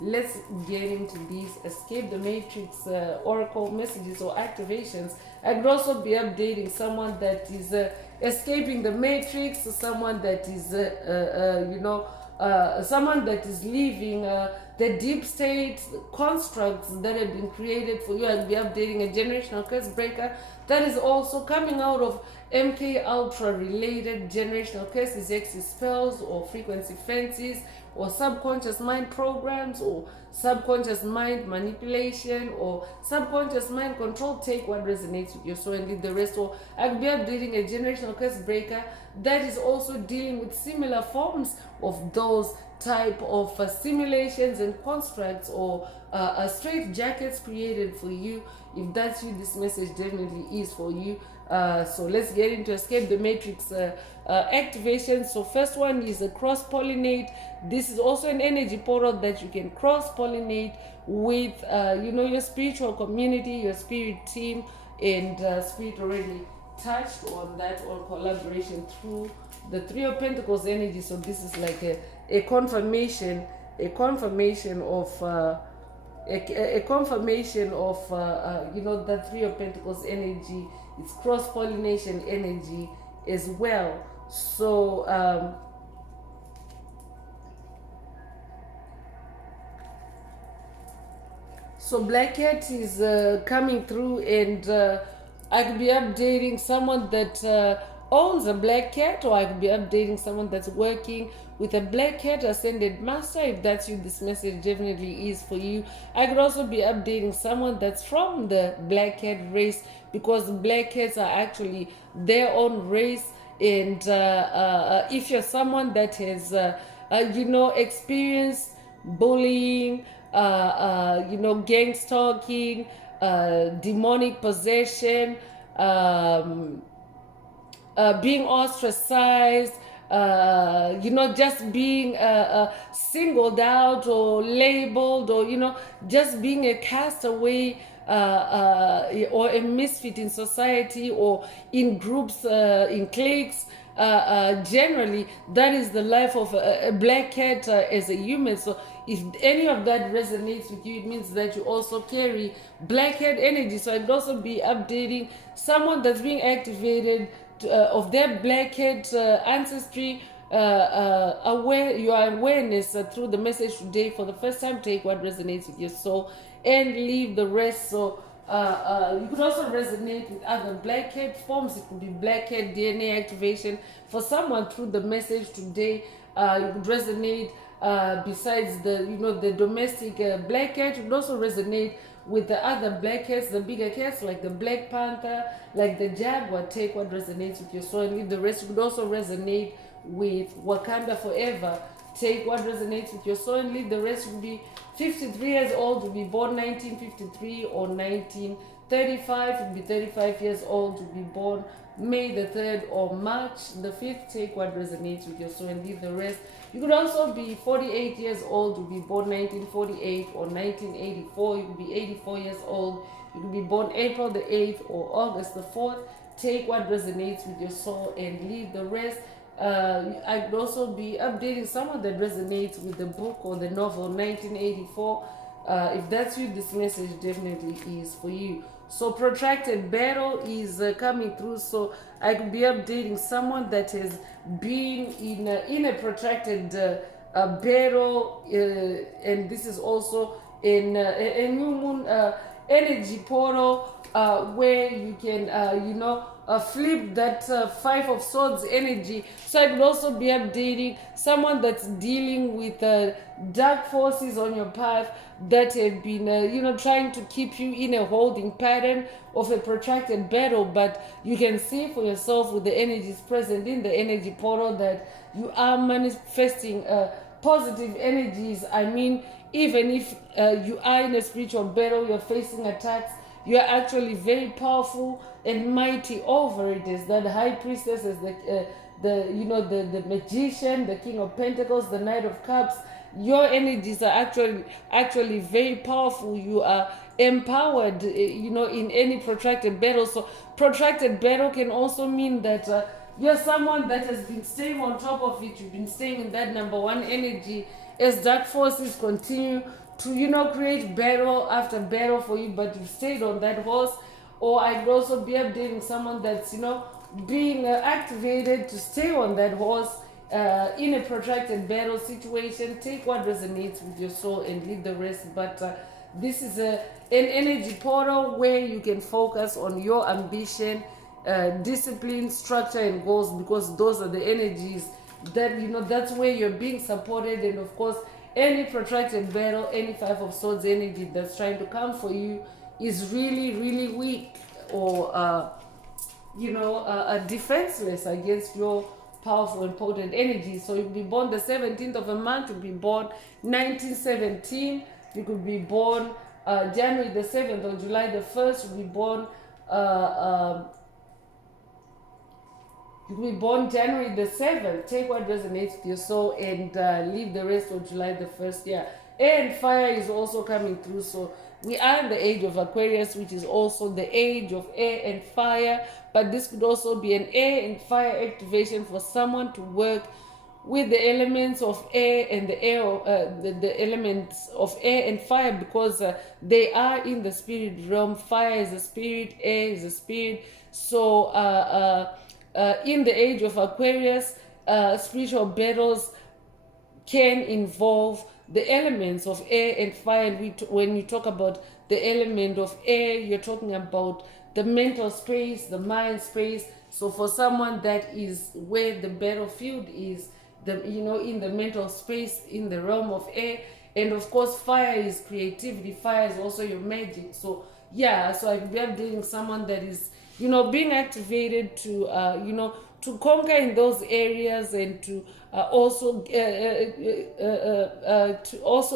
let's get into these Escape the Matrix Oracle messages or activations. I could also be updating someone that is escaping the Matrix, someone that is, someone that is leaving the deep state constructs that have been created for you. I'll be updating a generational curse breaker that is also coming out of MK Ultra related generational curses, exes, spells, or frequency fences, or subconscious mind programs, or subconscious mind manipulation, or subconscious mind control. Take what resonates with your soul and leave the rest. Or I'll be updating a generational curse breaker that is also dealing with similar forms of those type of simulations and constructs, or straight jackets created for you. If that's you, this message definitely is for you. So let's get into Escape the Matrix activation. So first one is a cross-pollinate. This is also an energy portal that you can cross-pollinate with your spiritual community, your spirit team, and spirit already touched on that, on collaboration through the 3 of Pentacles energy. So this is like a confirmation of that 3 of Pentacles energy. It's cross-pollination energy as well. So so Black Cat is coming through, and I could be updating someone that owns a black cat, or I could be updating someone that's working with a black cat ascended master. If that's you, this message definitely is for you. I could also be updating someone that's from the black cat race, because black cats are actually their own race. And if you're someone that has experienced bullying, gang stalking, demonic possession, being ostracized, just being singled out or labeled, or just being a castaway, or a misfit in society or in groups, in cliques. Generally, that is the life of a black cat as a human. So if any of that resonates with you, it means that you also carry black cat energy. So I'd also be updating someone that's being activated of their black cat ancestry, your awareness through the message today. For the first time, take what resonates with your soul and leave the rest. So you could also resonate with other black cat forms. It could be black cat DNA activation for someone through the message today. You could resonate besides the domestic black cat. You could also resonate with the other black cats, the bigger cats like the Black Panther, like the Jaguar. Take what resonates with your soul and leave the rest. You could also resonate with Wakanda Forever. Take what resonates with your soul and leave the rest. You could be 53 years old, to be born 1953 or 1935. You could be 35 years old, to be born May the 3rd or March the 5th. Take what resonates with your soul and leave the rest. You could also be 48 years old, to be born 1948 or 1984. You could be 84 years old. You could be born April the 8th or August the 4th. Take what resonates with your soul and leave the rest. I could also be updating someone that resonates with the book or the novel 1984. If that's you, this message definitely is for you. So protracted battle is coming through. So I could be updating someone that has been in a protracted battle, and this is also in a new moon energy portal, where you can flip that Five of Swords energy. So I could also be updating someone that's dealing with dark forces on your path that have been trying to keep you in a holding pattern of a protracted battle. But you can see for yourself with the energies present in the energy portal that you are manifesting positive energies. I mean, even if you are in a spiritual battle, you're facing attacks, you are actually very powerful and mighty over it. Is that high priestess, is the magician, the king of pentacles, the knight of cups. Your energies are actually very powerful. You are empowered, in any protracted battle. So protracted battle can also mean that you're someone that has been staying on top of it. You've been staying in that number one energy as dark forces continue to create battle after battle for you, but you've stayed on that horse. Or I could also be updating someone that's being activated to stay on that horse in a protracted battle situation. Take what resonates with your soul and leave the rest. But this is an energy portal where you can focus on your ambition, discipline, structure, and goals, because those are the energies that that's where you're being supported. And of course, any protracted battle, any Five of Swords energy that's trying to come for you is really, really weak, or defenseless against your powerful and potent energy. So you could be born the 17th of a month, you could be born 1917, you could be born January the 7th or July the 1st, you could be born you could be born January the 7th. Take what resonates with your soul and leave the rest of July the 1st. Yeah. And fire is also coming through. So we are in the age of Aquarius, which is also the age of air and fire. But this could also be an air and fire activation for someone to work with the elements of air and the elements of air and fire, because they are in the spirit realm. Fire is a spirit, air is a spirit. So in the age of Aquarius, spiritual battles can involve the elements of air and fire. And when you talk about the element of air, you're talking about the mental space, the mind space. So for someone that is where the battlefield is, in the mental space, in the realm of air. And of course, fire is creativity. Fire is also your magic. So yeah, so I've been updating someone that is being activated to conquer in those areas, and to also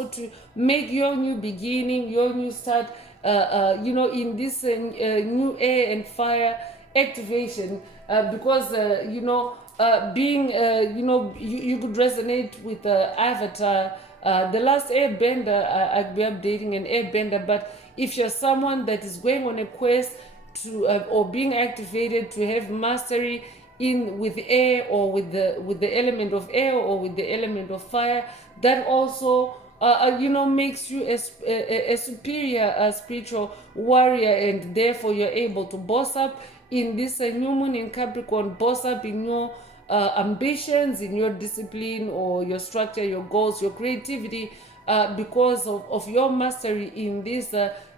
to make your new beginning, your new start, in this new air and fire activation, because being you could resonate with Avatar, the last airbender. I'd be updating an airbender, but if you're someone that is going on a quest to or being activated to have mastery in with air, or with the element of air, or with the element of fire, that also makes you a superior spiritual warrior, and therefore you're able to boss up in this new moon in Capricorn, boss up in your ambitions, in your discipline, or your structure, your goals, your creativity, because of your mastery in these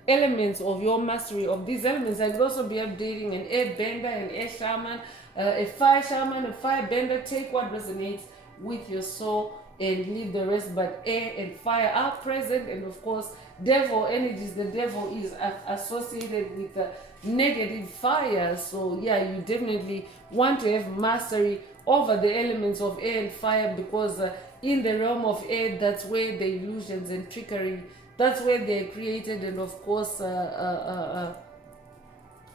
elements, of your mastery of these elements. I could also be updating an air bender, an air shaman, a fire shaman, a fire bender. Take what resonates with your soul and leave the rest. But air and fire are present, and of course devil energies. The devil is associated with negative fire, so yeah, you definitely want to have mastery over the elements of air and fire, because in the realm of air, that's where the illusions and trickery, that's where they're created. And of course,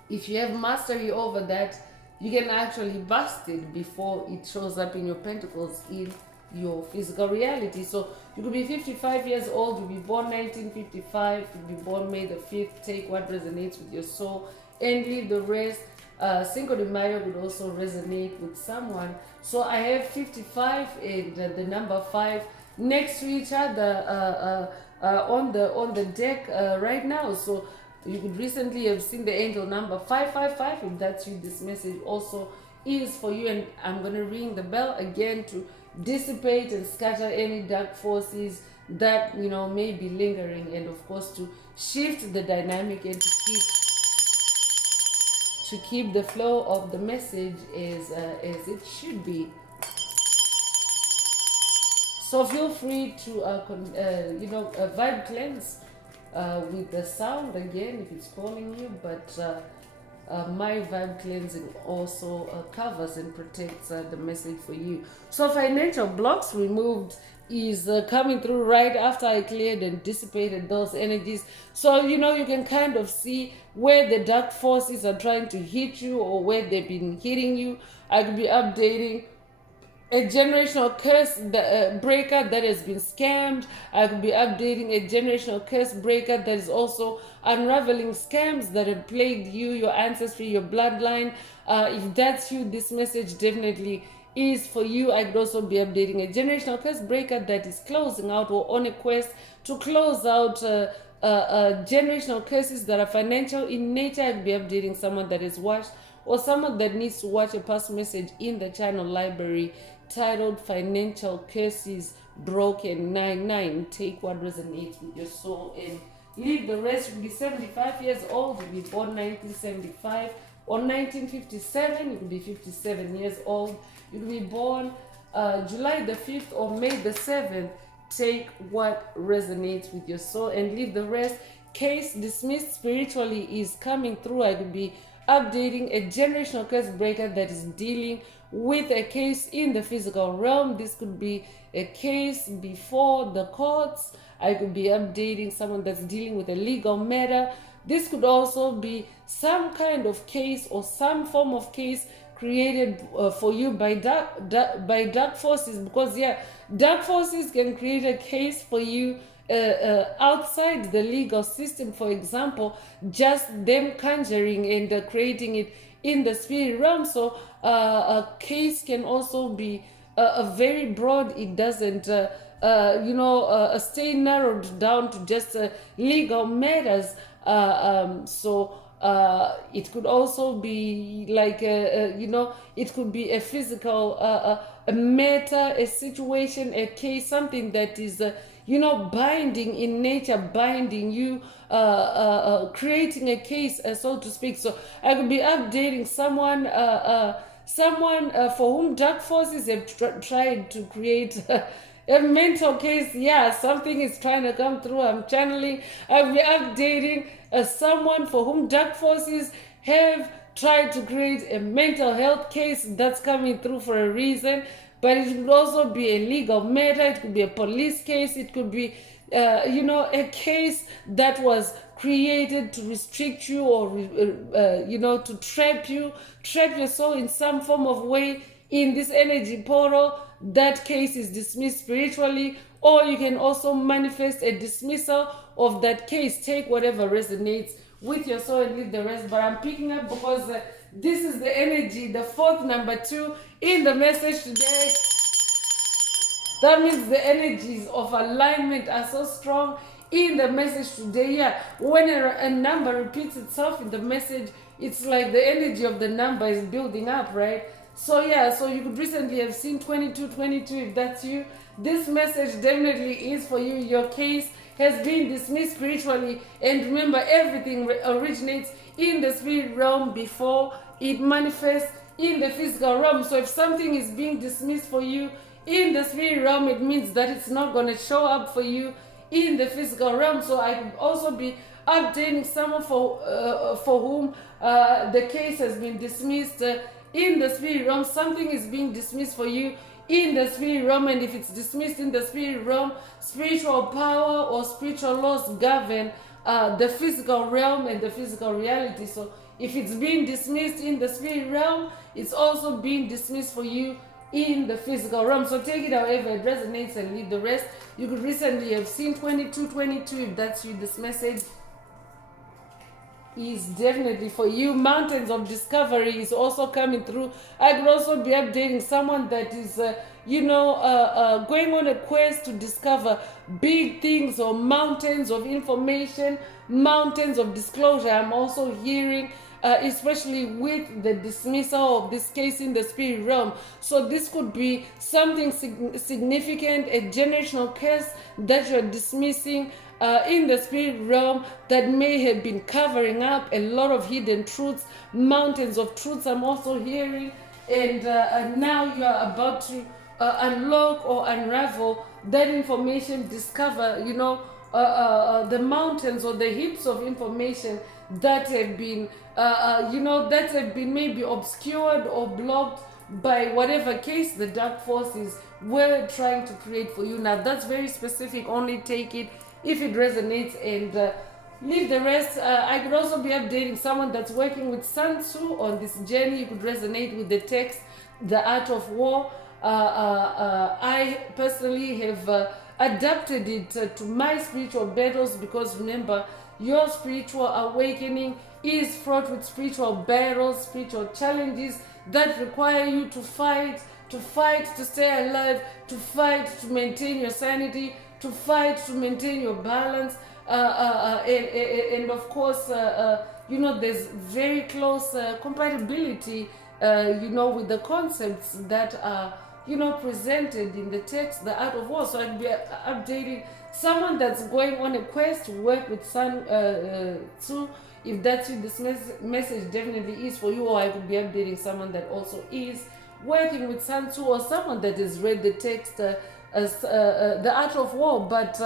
if you have mastery over that, you can actually bust it before it shows up in your pentacles in your physical reality. So you could be 55 years old, you'll be born 1955, you'll be born May the 5th. Take what resonates with your soul and leave the rest. Cinco de Mayo would also resonate with someone. So I have 55 and the number 5 next to each other on the deck right now. So you could recently have seen the angel number 555. If that's you, this message also is for you. And I'm going to ring the bell again to dissipate and scatter any dark forces that may be lingering, and of course to shift the dynamic and to keep the flow of the message as it should be. So feel free to vibe cleanse with the sound again if it's calling you, but my vibe cleansing also covers and protects the message for you. So financial blocks removed is coming through right after I cleared and dissipated those energies. So you can kind of see where the dark forces are trying to hit you, or where they've been hitting you. I could be updating a generational curse breaker that has been scammed. I could be updating a generational curse breaker that is also unraveling scams that have plagued you, your ancestry, your bloodline. If that's you, this message definitely is for you. I could also be updating a generational curse breaker that is closing out, or on a quest to close out generational curses that are financial in nature. I could be updating someone that is watched, or someone that needs to watch a past message in the channel library titled Financial Curses Broken 99. Take what resonates with your soul and leave the rest. You will be 75 years old, you will be born 1975 or 1957, you will be 57 years old. You will be born July the 5th or May the 7th. Take what resonates with your soul and leave the rest. Case dismissed spiritually is coming through. I will be updating a generational curse breaker that is dealing with a case in the physical realm. This could be a case before the courts. I could be updating someone that's dealing with a legal matter. This could also be some kind of case or some form of case created for you by dark forces, because dark forces can create a case for you outside the legal system. For example, just them conjuring and creating it in the spirit realm. So a case can also be a very broad. It doesn't stay narrowed down to just legal matters. So it could also be like it could be a physical a matter, a situation, a case, something that is binding in nature, binding you, creating a case, so to speak. So I could be updating someone for whom dark forces have tried to create a mental case. Something is trying to come through. I'm channeling. I'll be updating someone for whom dark forces have try to create a mental health case that's coming through for a reason. But it could also be a legal matter, it could be a police case, it could be a case that was created to restrict you or to trap your soul in some form of way in this energy portal. That case is dismissed spiritually, or you can also manifest a dismissal of that case. Take whatever resonates with your soul and leave the rest. But I'm picking up because this is the energy, the fourth number 2 in the message today. That means the energies of alignment are so strong in the message today. Yeah, when a number repeats itself in the message, it's like the energy of the number is building up, right? So yeah, so you could recently have seen 2222. If that's you, this message definitely is for you. Your case has been dismissed spiritually, and remember, everything originates in the spirit realm before it manifests in the physical realm. So if something is being dismissed for you in the spirit realm, it means that it's not going to show up for you in the physical realm. So I could also be updating someone for whom the case has been dismissed in the spirit realm. Something is being dismissed for you in the spirit realm, and if it's dismissed in the spirit realm, spiritual power or spiritual laws govern the physical realm and the physical reality. So if it's being dismissed in the spirit realm, it's also being dismissed for you in the physical realm. So take it however it resonates and leave the rest. You could recently have seen 2222. If that's you, this message is definitely for you. Mountains of discovery is also coming through. I could also be updating someone that is going on a quest to discover big things or mountains of information, mountains of disclosure. I'm also hearing especially with the dismissal of this case in the spirit realm. So this could be something significant, a generational curse that you're dismissing in the spirit realm that may have been covering up a lot of hidden truths, mountains of truths I'm also hearing. And now you are about to unlock or unravel that information, discover, the mountains or the heaps of information that have been, that have been maybe obscured or blocked by whatever case the dark forces were trying to create for you. Now that's very specific. Only take it if it resonates and leave the rest. I could also be updating someone that's working with Sun Tzu on this journey. You could resonate with the text, The Art of War. I personally have adapted it to my spiritual battles, because remember, your spiritual awakening is fraught with spiritual battles, spiritual challenges that require you to fight, to stay alive, to fight to maintain your sanity, to fight to maintain your balance, and of course, there's very close compatibility, with the concepts that are, presented in the text, The Art of War. So I'd be updating someone that's going on a quest to work with Sun Tzu. If that's you, this message definitely is for you. Or I could be updating someone that also is working with Sun Tzu, or someone that has read the text, The Art of War. But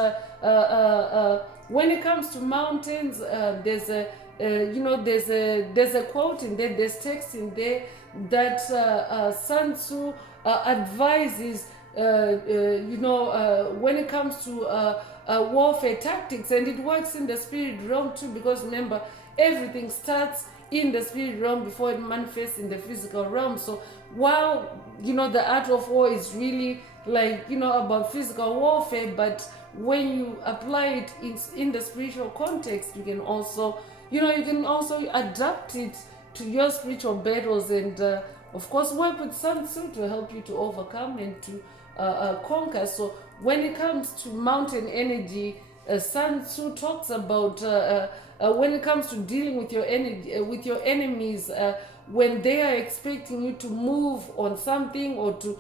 when it comes to mountains, there's a there's a quote in there, there's text in there that Sun Tzu advises, when it comes to warfare tactics, and it works in the spirit realm too, because remember, everything starts in the spirit realm before it manifests in the physical realm. So while the art of war is really like about physical warfare, but when you apply it in the spiritual context, you can also adapt it to your spiritual battles, and of course work with Sun Tzu to help you to overcome and to conquer. So when it comes to mountain energy, Sun Tzu talks about when it comes to dealing with your energy, with your enemies, when they are expecting you to move on something or to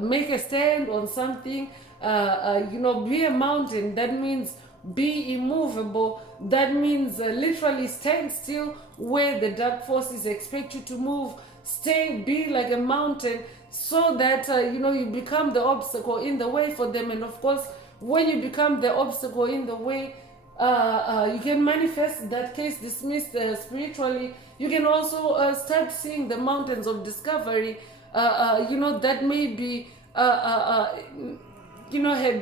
make a stand on something, be a mountain. That means be immovable. That means literally stand still where the dark forces expect you to move. Be like a mountain, so that you become the obstacle in the way for them. And of course, when you become the obstacle in the way, you can manifest that case dismissed spiritually, You can also start seeing the mountains of discovery, that may be, have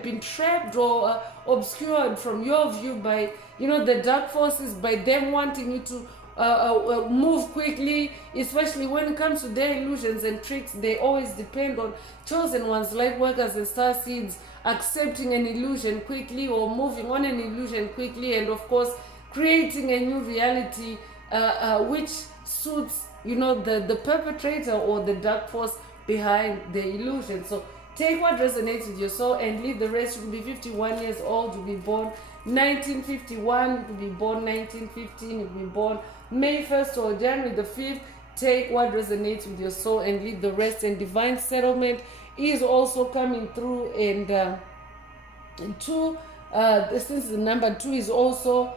been trapped or obscured from your view by, the dark forces, by them wanting you to move quickly, especially when it comes to their illusions and tricks. They always depend on chosen ones, light workers and star seeds, accepting an illusion quickly or moving on an illusion quickly, and of course creating a new reality which suits, the perpetrator or the dark force behind the illusion. So take what resonates with your soul and leave the rest. You could be 51 years old, you could be born 1951, you could be born 1915, you could be born May 1st or January the 5th. Take what resonates with your soul and leave the rest. And divine settlement is also coming through. And two, since the number 2 is also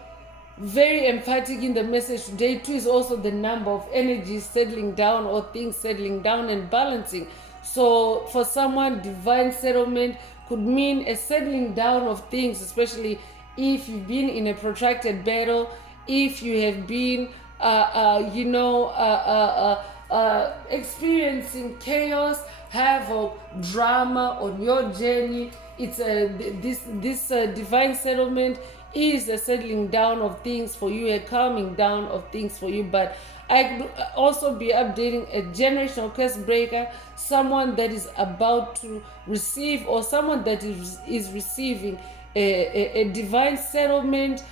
very emphatic in the message today. 2 is also the number of energy settling down or things settling down and balancing. So for someone, divine settlement could mean a settling down of things, especially if you've been in a protracted battle, if you have been experiencing chaos, havoc, drama on your journey. It's this divine settlement is a settling down of things for you, a calming down of things for you. But I could also be updating a generational curse breaker, someone that is about to receive, or someone that is receiving a divine settlement.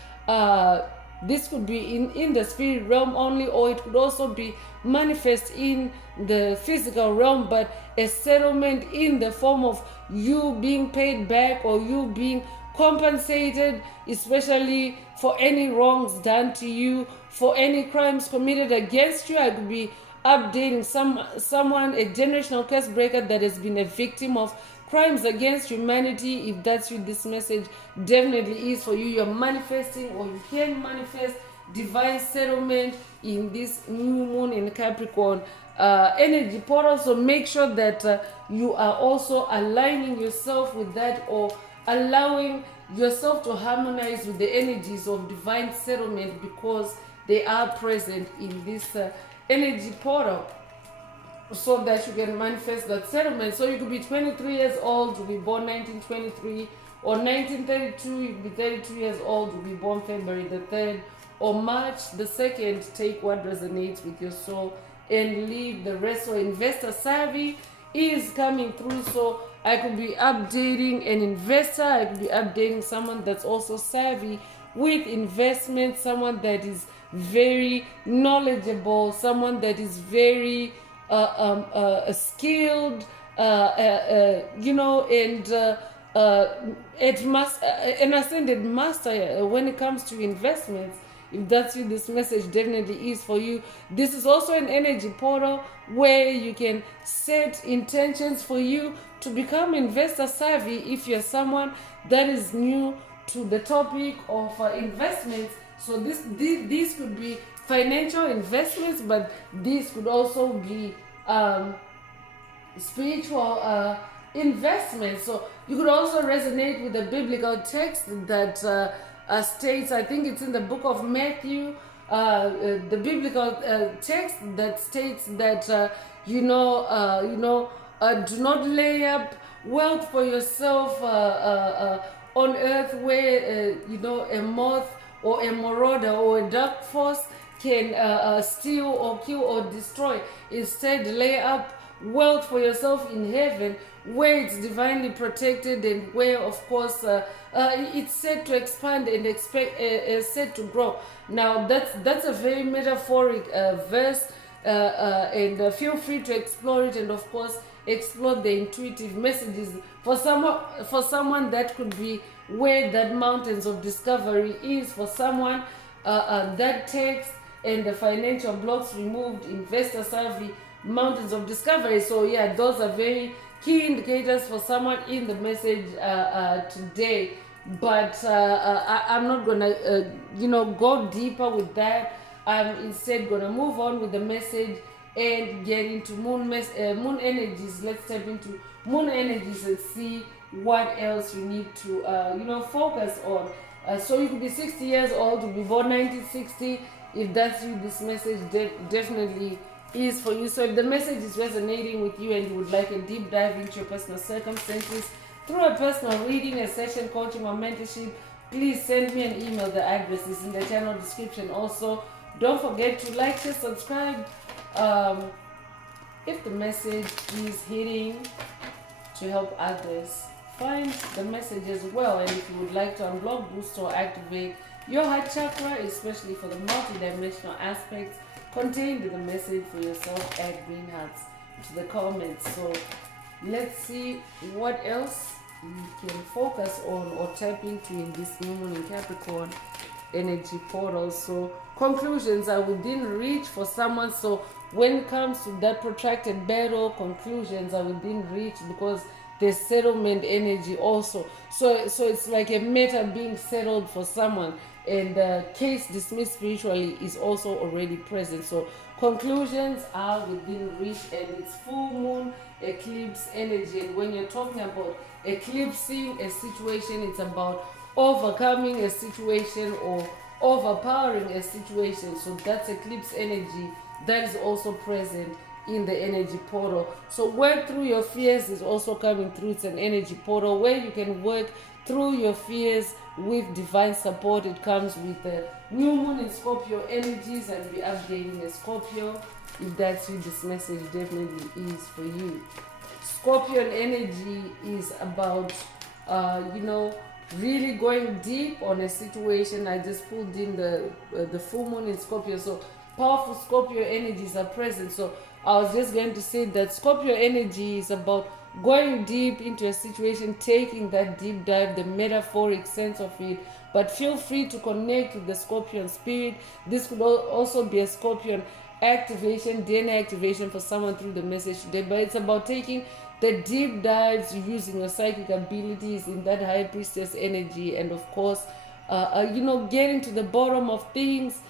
This could be in the spirit realm only, or it could also be manifest in the physical realm, but a settlement in the form of you being paid back or you being compensated, especially for any wrongs done to you, for any crimes committed against you. I could be updating someone, a generational curse breaker that has been a victim of crimes against humanity. If that's you, this message definitely is for you. You're manifesting, or you can manifest divine settlement in this new moon in Capricorn energy portal. So make sure that you are also aligning yourself with that, or allowing yourself to harmonize with the energies of divine settlement, because they are present in this energy portal, so that you can manifest that settlement. So you could be 23 years old, you'll be born 1923, or 1932, you'll be 32 years old, you'll be born February the 3rd, or March the 2nd. Take what resonates with your soul and leave the rest. So investor savvy is coming through. So I could be updating an investor, I could be updating someone that's also savvy with investment, someone that is very knowledgeable, someone that is very skilled, an ascended master when it comes to investments. If that's you, this message definitely is for you. This is also an energy portal where you can set intentions for you to become investor savvy. If you're someone that is new to the topic of investments, so this could be financial investments, but this could also be spiritual investments. So you could also resonate with the biblical text that states, I think it's in the book of Matthew, the biblical text that states that do not lay up wealth for yourself on earth, where a moth or a marauder or a dark force can steal or kill or destroy. Instead, lay up wealth for yourself in heaven, where it's divinely protected, and where, of course, it's set to expand and set to grow. Now, that's a very metaphoric verse, and feel free to explore it, and of course explore the intuitive messages for someone that could be where that mountains of discovery is. For someone, that text and the financial blocks removed, investor savvy, mountains of discovery. So yeah, those are very key indicators for someone in the message today. But I'm not gonna go deeper with that. I'm instead gonna move on with the message and get into moon energies. Let's step into moon energies and see what else you need to focus on. So you could be 60 years old, you'll be born 1960. If that's you, this message definitely is for you. So if the message is resonating with you and you would like a deep dive into your personal circumstances through a personal reading, a session, coaching, or mentorship, please send me an email. The address is in the channel description. Also, don't forget to like, share, subscribe. If the message is hitting to help others find the message as well, and if you would like to unblock, boost, or activate your heart chakra, especially for the multidimensional aspects contained in the message for yourself, add green hearts to the comments. So let's see what else we can focus on or tap into in this new moon in Capricorn energy portal. So conclusions are within reach for someone. So when it comes to that protracted battle, conclusions are within reach because there's settlement energy also. So it's like a matter being settled for someone, and the case dismissed spiritually is also already present. So conclusions are within reach, and it's full moon eclipse energy. And when you're talking about eclipsing a situation, it's about overcoming a situation or overpowering a situation. So that's eclipse energy that is also present in the energy portal. So work through your fears is also coming through. It's an energy portal where you can work through your fears with divine support. It comes with the new moon in Scorpio energies, and we are updating a Scorpio. If that's you, this message definitely is for you. Scorpion energy is about really going deep on a situation. I just pulled in the full moon in Scorpio, so powerful Scorpio energies are present. So I was just going to say that Scorpio energy is about going deep into a situation, taking that deep dive, the metaphoric sense of it. But feel free to connect with the Scorpion spirit. This could also be a Scorpion activation, DNA activation for someone through the message today. But it's about taking the deep dives, using your psychic abilities in that high priestess energy, and of course, getting to the bottom of things,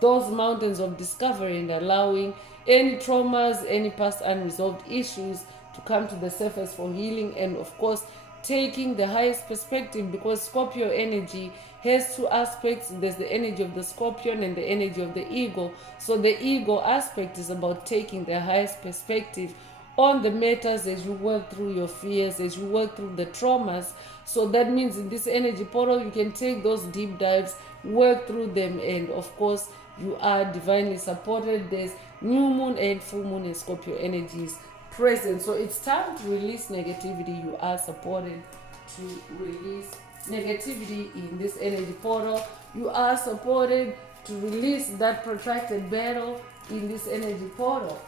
those mountains of discovery, and allowing any traumas, any past unresolved issues to come to the surface for healing, and of course, taking the highest perspective, because Scorpio energy has two aspects. There's the energy of the Scorpion and the energy of the ego. So the ego aspect is about taking the highest perspective on the matters as you work through your fears, as you work through the traumas. So that means in this energy portal, you can take those deep dives, work through them, and of course, you are divinely supported. There's new moon and full moon in Scorpio energies present. So it's time to release negativity. You are supported to release negativity in this energy portal. You are supported to release that protracted battle in this energy portal.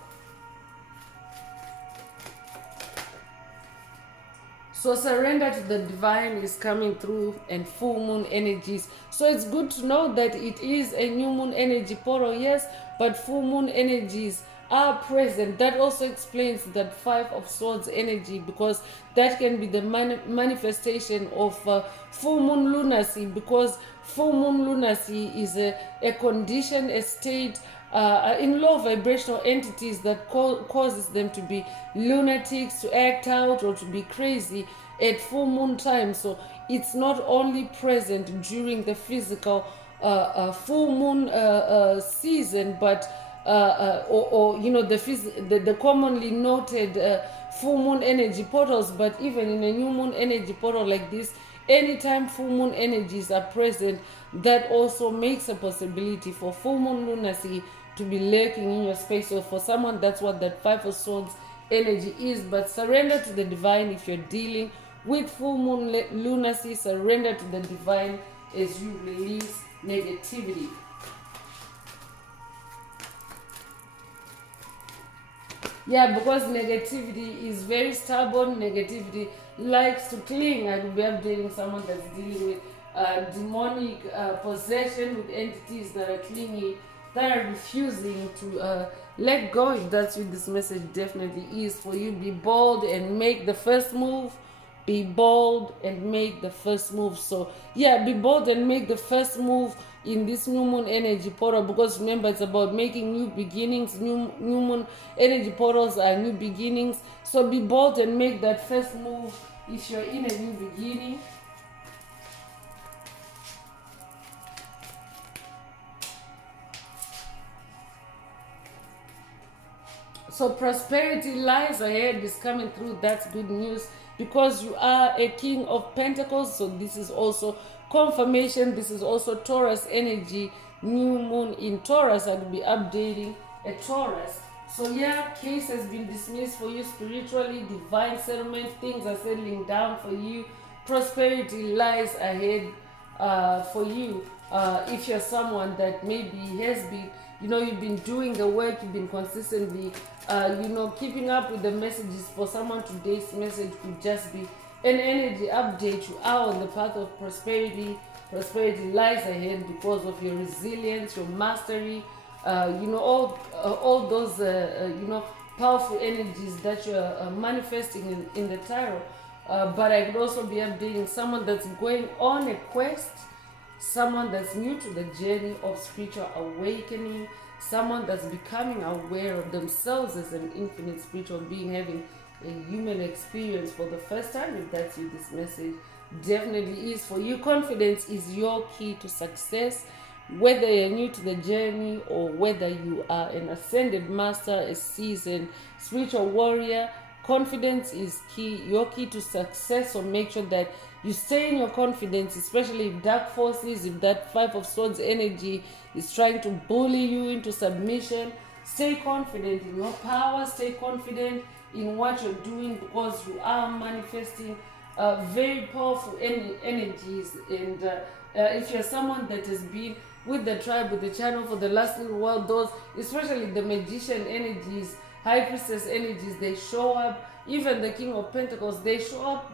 So surrender to the divine is coming through, and full moon energies. So it's good to know that it is a new moon energy portal, yes, but full moon energies are present. That also explains that Five of Swords energy, because that can be the manifestation of full moon lunacy, because full moon lunacy is a condition, a state in low vibrational entities that causes them to be lunatics, to act out, or to be crazy at full moon time. So it's not only present during the physical full moon season, but the commonly noted full moon energy portals, but even in a new moon energy portal like this, anytime full moon energies are present, that also makes a possibility for full moon lunacy to be lurking in your space. So for someone, that's what that Five of Swords energy is. But surrender to the divine if you're dealing with full moon lunacy. Surrender to the divine as you release negativity. Yeah, because negativity is very stubborn. Negativity likes to cling. I could be updating someone that's dealing with demonic possession, with entities that are clinging, that are refusing to let go. If that's what this message definitely is for you, be bold and make the first move. Be bold and make the first move. So yeah, be bold and make the first move in this new moon energy portal, because remember, it's about making new beginnings. New moon energy portals are new beginnings. So be bold and make that first move if you're in a new beginning. So prosperity lies ahead is coming through. That's good news because you are a king of pentacles. So this is also confirmation. This is also Taurus energy. New moon in Taurus. I'll be updating a Taurus. So yeah, case has been dismissed for you spiritually. Divine settlement. Things are settling down for you. Prosperity lies ahead for you. If you're someone that maybe has been, you've been doing the work, you've been consistently, keeping up with the messages. For someone, today's message could just be an energy update. You are on the path of prosperity. Prosperity lies ahead because of your resilience, your mastery, all those, powerful energies that you're manifesting in the tarot. But I could also be updating someone that's going on a quest, someone that's new to the journey of spiritual awakening, someone that's becoming aware of themselves as an infinite spiritual being, having a human experience for the first time. If that's you, this message definitely is for you. Confidence is your key to success. Whether you're new to the journey or whether you are an ascended master, a seasoned spiritual warrior, confidence is key, your key to success. So make sure that you stay in your confidence, especially if dark forces, if that Five of Swords energy is trying to bully you into submission. Stay confident in your power, stay confident in what you're doing, because you are manifesting very powerful energies. And if you're someone that has been with the tribe, with the channel for the last little while, those, especially the magician energies, high priestess energies, they show up. Even the King of Pentacles, they show up,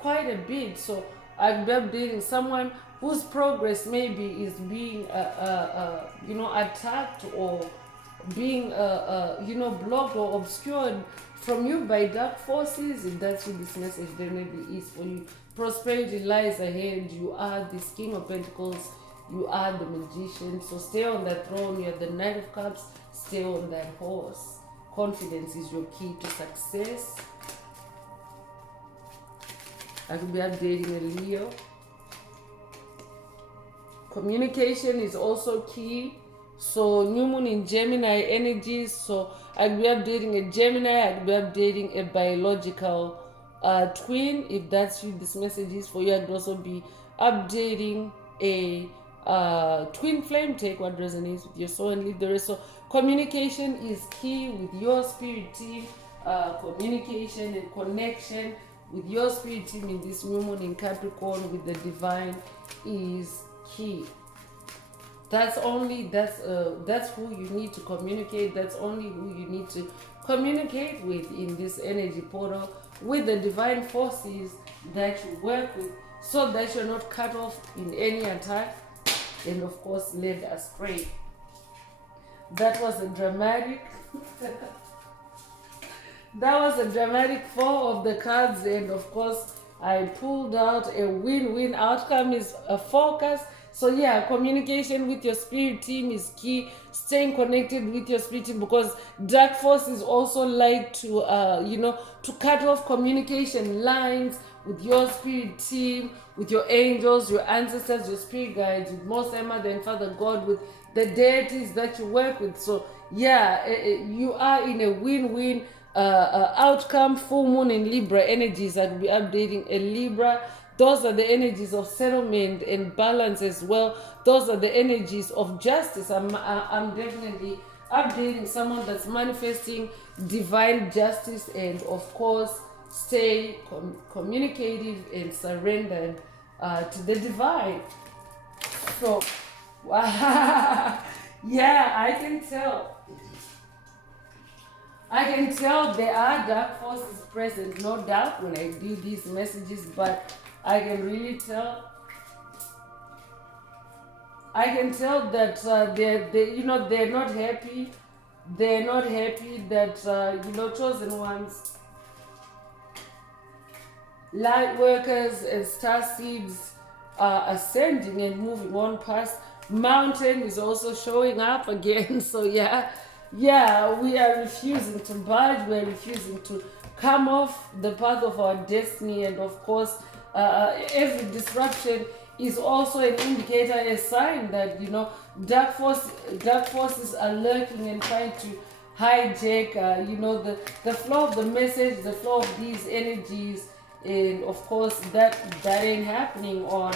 quite a bit. So I've been dating someone whose progress maybe is being, attacked or being, blocked or obscured from you by dark forces. If that's what this message definitely is for you. Prosperity lies ahead. You are this King of Pentacles. You are the magician. So stay on that throne. You're the Knight of Cups. Stay on that horse. Confidence is your key to success. I could be updating a Leo. Communication is also key. So new moon in Gemini energies. So I'll be updating a Gemini. I'll be updating a biological twin. If that's you, this message is for you. I'd also be updating a twin flame. Take what resonates with your soul and leave the rest. So communication is key with your spirit team. Communication and connection with your spirit team in this new moon in Capricorn with the divine is key. That's who you need to communicate. That's only who you need to communicate with in this energy portal, with the divine forces that you work with, so that you're not cut off in any attack and of course led astray. That was a dramatic four of the cards, and of course I pulled out a win-win outcome is a focus. So yeah, communication with your spirit team is key. Staying connected with your spirit team, because dark forces also like to to cut off communication lines with your spirit team, with your angels, your ancestors, your spirit guides, with most Mother and Father God, with the deities that you work with. So yeah, you are in a win-win outcome. Full moon in Libra energies. I'll be updating a Libra. Those are the energies of settlement and balance as well. Those are the energies of justice. I'm definitely updating someone that's manifesting divine justice, and of course stay communicative and surrendered to the divine. So yeah, I can tell there are dark forces present, no doubt, when I do these messages, but I can really tell. I can tell that they're not happy. They're not happy that chosen ones, light workers and star seeds are ascending and moving on past. Mountain is also showing up again. So yeah, we are refusing to budge. We're refusing to come off the path of our destiny, and of course every disruption is also an indicator, a sign that dark forces are lurking and trying to hijack, the flow of the message, the flow of these energies, and of course that ain't happening on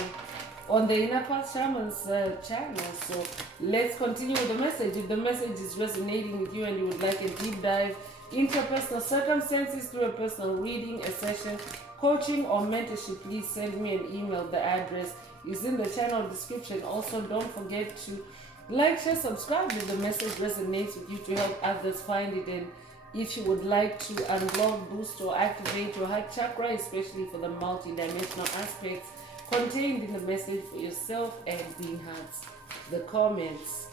the Inner Path Shaman's channel. So let's continue with the message. If the message is resonating with you and you would like a deep dive into your personal circumstances through a personal reading, a session, coaching, or mentorship, please send me an email. The address is in the channel description. Also, don't forget to like, share, subscribe if the message resonates with you to help others find it. And if you would like to unblock, boost, or activate your heart chakra, especially for the multi-dimensional aspects contained in the message for yourself, and being hearts the comments.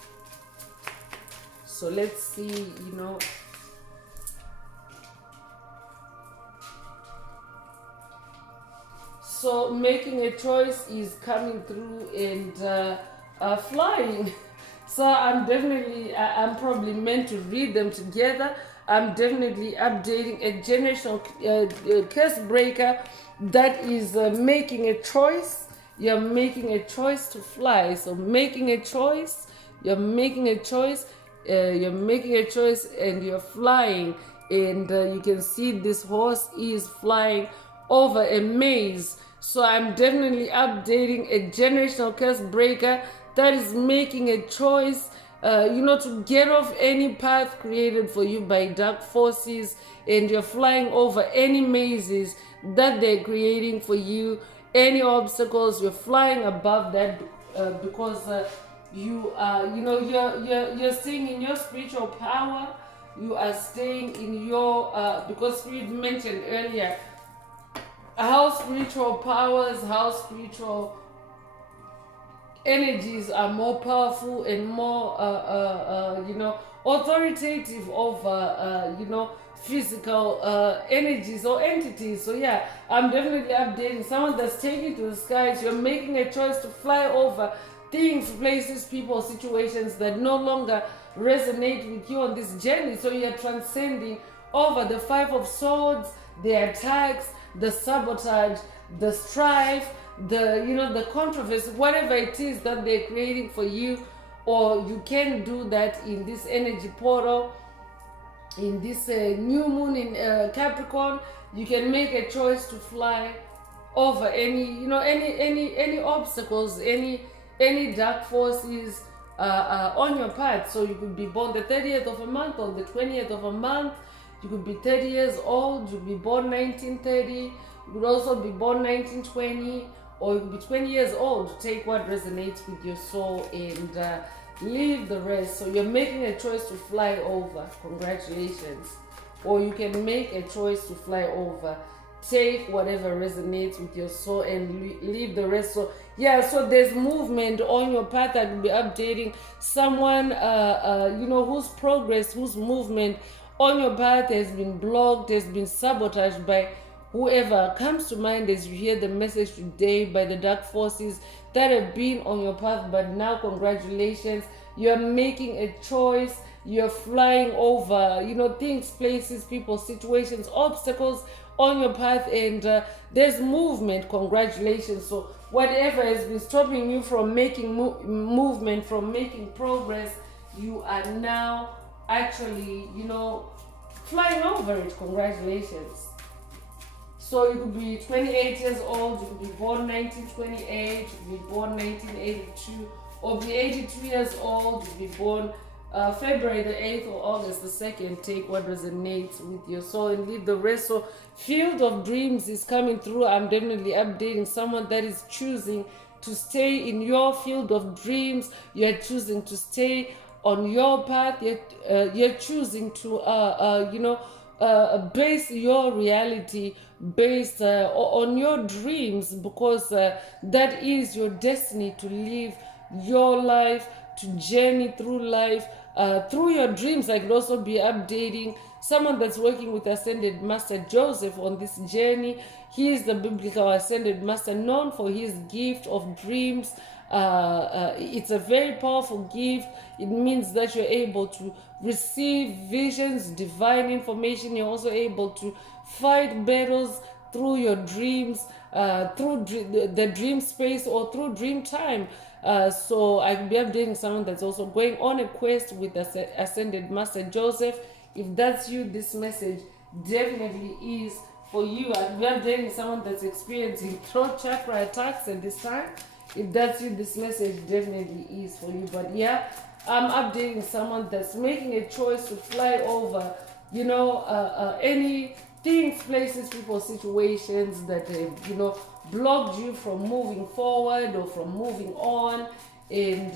So let's see, so making a choice is coming through, and flying. So I'm probably meant to read them together. I'm definitely updating a generational curse breaker that is making a choice. You're making a choice to fly. So making a choice, you're making a choice, and you're flying. And you can see this horse is flying over a maze. So I'm definitely updating a generational curse breaker that is making a choice, to get off any path created for you by dark forces, and you're flying over any mazes that they're creating for you, any obstacles. You're flying above that because you are, you're staying in your spiritual power. You are staying in your because Spirit mentioned earlier how spiritual powers, how spiritual energies are more powerful and more authoritative over physical energies or entities. So yeah, I'm definitely updating someone that's taking to the skies. You're making a choice to fly over things, places, people, situations that no longer resonate with you on this journey. So you're transcending over the Five of Swords, the attacks, the sabotage, the strife, the controversy, whatever it is that they're creating for you. Or you can do that in this energy portal, in this new moon in Capricorn. You can make a choice to fly over any obstacles, any dark forces on your path. So you could be born the 30th of a month or the 20th of a month. You could be 30 years old. You could be born 1930. You could also be born 1920. Or you could be 20 years old. Take what resonates with your soul and leave the rest. So you're making a choice to fly over. Congratulations. Or you can make a choice to fly over. Take whatever resonates with your soul and leave the rest. So yeah, so there's movement on your path. I will be updating someone whose progress, whose movement on your path has been blocked, has been sabotaged by whoever comes to mind as you hear the message today, by the dark forces that have been on your path. But now, congratulations, you're making a choice. You're flying over, things, places, people, situations, obstacles on your path, and there's movement. Congratulations. So whatever has been stopping you from making movement, from making progress, you are now actually, flying over it. Congratulations. So you could be 28 years old, you could be born 1928, you could be born 1982, or be 82 years old, you could be born February the 8th or August the 2nd. Take what resonates with your soul and leave the rest. So field of dreams is coming through. I'm definitely updating someone that is choosing to stay in your field of dreams. You're choosing to stay on your path. You're choosing to base your reality based on your dreams, because that is your destiny, to live your life, to journey through life through your dreams. I could also be updating someone that's working with Ascended Master Joseph on this journey. He is the biblical Ascended Master, known for his gift of dreams. It's a very powerful gift. It means that you're able to receive visions, divine information. You're also able to fight battles through your dreams, through the dream space, or through dream time. So I could be updating someone that's also going on a quest with Ascended Master Joseph. If that's you, this message definitely is for you. We are dating someone that's experiencing throat chakra attacks at this time. If that's you, this message definitely is for you. But yeah, I'm updating someone that's making a choice to fly over, any things, places, people, situations that have, blocked you from moving forward or from moving on. And,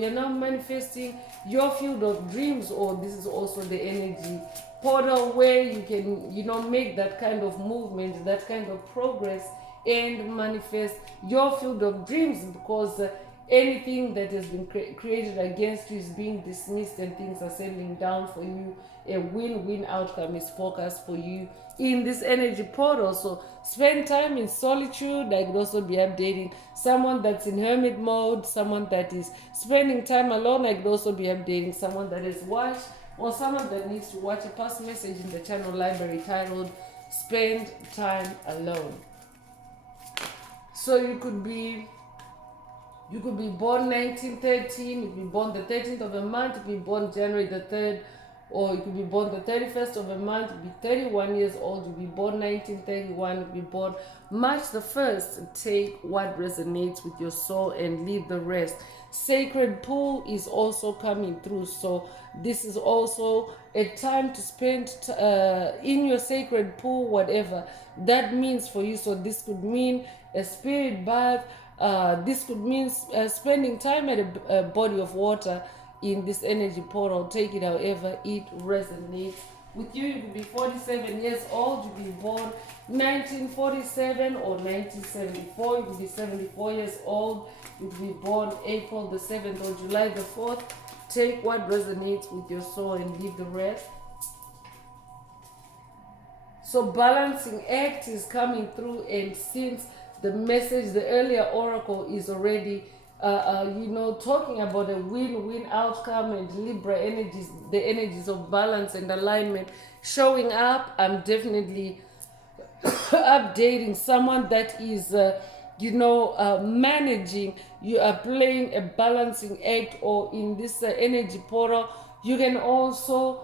you're now manifesting your field of dreams, or this is also the energy portal where you can, make that kind of movement, that kind of progress, and manifest your field of dreams, because anything that has been created against you is being dismissed and things are settling down for you. A win-win outcome is forecast for you in this energy portal. So spend time in solitude. I could also be updating someone that's in hermit mode, someone that is spending time alone. I could also be updating someone that is watched, or someone that needs to watch a past message in the channel library titled Spend Time Alone. So you could be born 1913, you could be born the 13th of a month, you could be born January the 3rd, or you could be born the 31st of a month, you could be 31 years old, you could be born 1931, you could be born March the 1st. Take what resonates with your soul and leave the rest. Sacred pool is also coming through, so this is also a time to spend in your sacred pool, whatever that means for you. So this could mean a spirit bath. This could mean spending time at a body of water in this energy portal. Take it however it resonates with you. You could be 47 years old, you could be born 1947 or 1974, you could be 74 years old, you could be born April the 7th or July the 4th. Take what resonates with your soul and leave the rest. So balancing act is coming through, and since the message, the earlier oracle is already talking about a win-win outcome, and Libra energies, the energies of balance and alignment showing up, I'm definitely updating someone that is managing. You are playing a balancing act, or in this energy portal you can also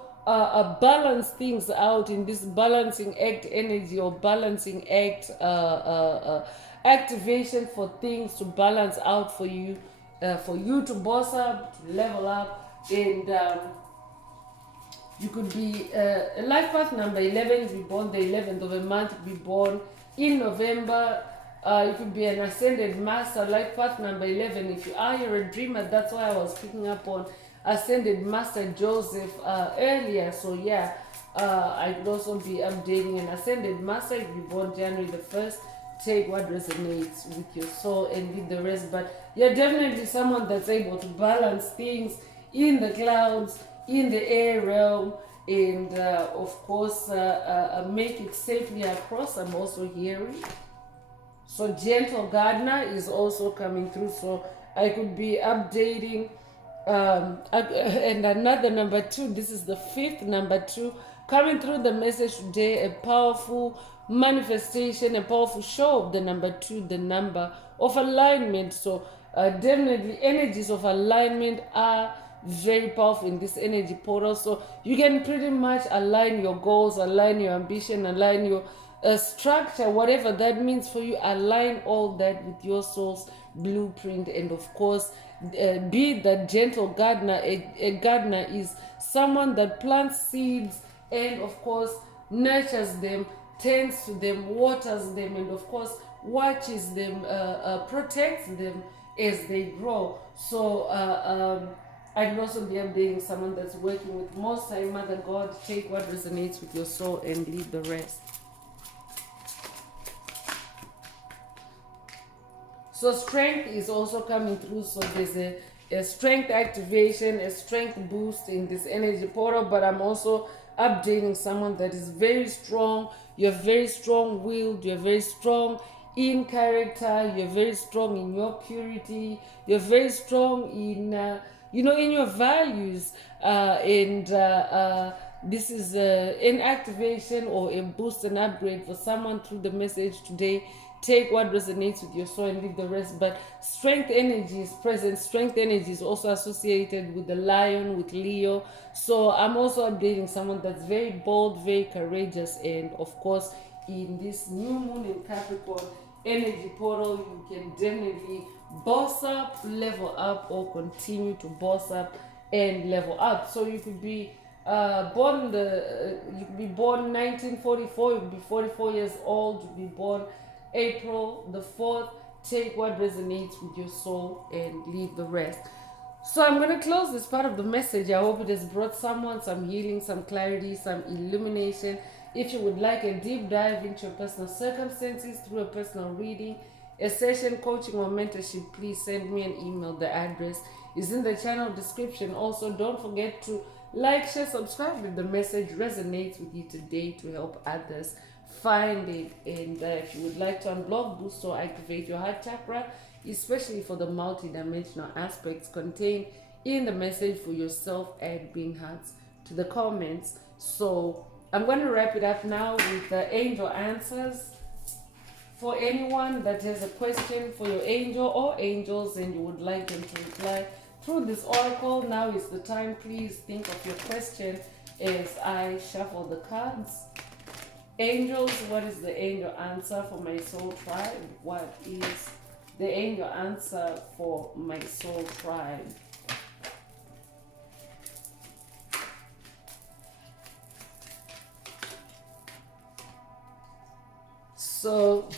balance things out in this balancing act energy, or balancing act activation for things to balance out for you to boss up, to level up. And you could be a life path number 11, you be born the 11th of a month, be born in November. You could be an ascended master, life path number 11. If you're a dreamer, that's why I was picking up on ascended master Joseph earlier. So yeah, I could also be updating an ascended master. If you born January the 1st, take what resonates with your soul and leave the rest. But you're definitely someone that's able to balance things in the clouds, in the air realm, and of course make it safely across. I'm also hearing. So gentle gardener is also coming through. So I could be updating and another number 2. This is the 5th number 2 coming through the message today. A powerful manifestation, a powerful show of the number 2, the number of alignment. So definitely energies of alignment are very powerful in this energy portal. So you can pretty much align your goals, align your ambition, align your structure, whatever that means for you. Align all that with your soul's blueprint. And of course, be that gentle gardener. A gardener is someone that plants seeds and of course nurtures them, tends to them, waters them, and of course watches them, protects them as they grow. So I can also be updating someone that's working with Most High Mother God. Take what resonates with your soul and leave the rest. So strength is also coming through. So there's a strength activation, a strength boost in this energy portal. But I'm also updating someone that is very strong. You're very strong-willed. You're very strong in character. You're very strong in your purity. You're very strong in, in your values. This is an activation or a boost, an upgrade for someone through the message today. take what resonates with your soul and leave the rest. But strength energy is present. Strength energy is also associated with the lion, with Leo. So I'm also updating someone that's very bold, very courageous, and of course in this new moon in Capricorn energy portal, you can definitely boss up, level up, or continue to boss up and level up. So you could be you could be born 1944, you could be 44 years old, you could be born April the 4th. Take what resonates with your soul and leave the rest. So I'm going to close this part of the message. I hope it has brought someone some healing, some clarity, some illumination. If you would like a deep dive into your personal circumstances through a personal reading, a session, coaching, or mentorship, please send me an email. The address is in the channel description. Also, don't forget to like, share, subscribe if the message resonates with you today to help others find it. And if you would like to unblock, boost, or activate your heart chakra, especially for the multi-dimensional aspects contained in the message for yourself, add being hearts to the comments. So I'm going to wrap it up now with the angel answers. For anyone that has a question for your angel or angels and you would like them to reply through this oracle, now is the time. Please think of your question as I shuffle the cards. Angels, what is the angel answer for my soul tribe? What is the angel answer for my soul tribe? So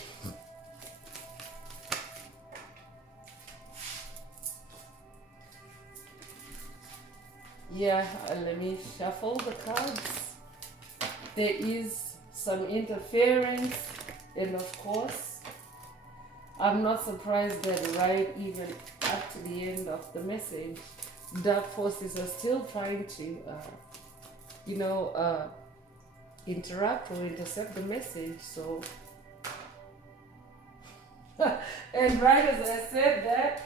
yeah, let me shuffle the cards. There is some interference, and of course I'm not surprised that right even up to the end of the message, dark forces are still trying to interrupt or intercept the message. So and right as I said that,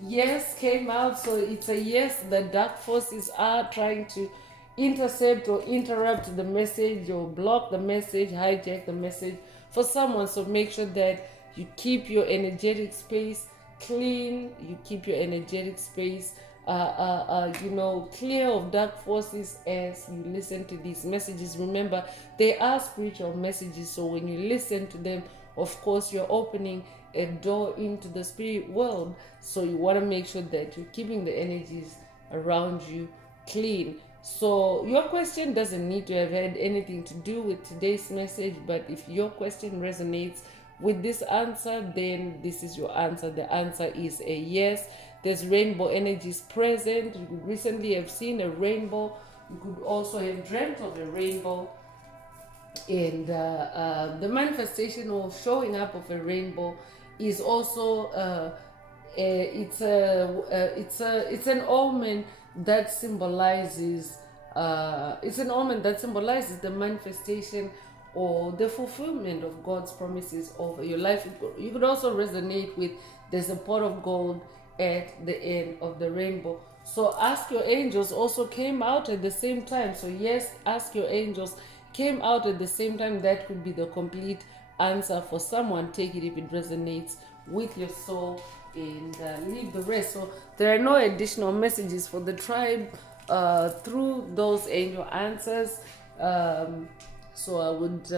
yes came out. So it's a yes, the dark forces are trying to intercept or interrupt the message or block the message, hijack the message for someone. So make sure that you keep your energetic space clean, you keep your energetic space clear of dark forces as you listen to these messages. Remember, they are spiritual messages, so when you listen to them, of course you're opening a door into the spirit world. So you want to make sure that you're keeping the energies around you clean. So your question doesn't need to have had anything to do with today's message, but if your question resonates with this answer, then this is your answer. The answer is a yes. There's rainbow energies present. You could recently have seen a rainbow. You could also have dreamt of a rainbow. And the manifestation or showing up of a rainbow is also it's an omen that symbolizes the manifestation or the fulfillment of God's promises over your life. You could also resonate with there's a pot of gold at the end of the rainbow. So ask your angels also came out at the same time. So yes, ask your angels came out at the same time. That could be the complete answer for someone. Take it if it resonates with your soul and leave the rest. So there are no additional messages for the tribe through those angel answers. So I would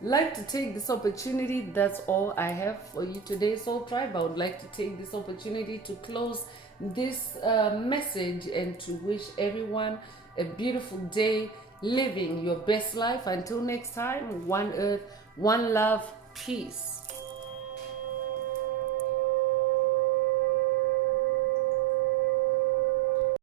like to take this opportunity. That's all I have for you today, Soul Tribe. I would like to take this opportunity to close this message and to wish everyone a beautiful day, living your best life. Until next time, one earth, one love, peace.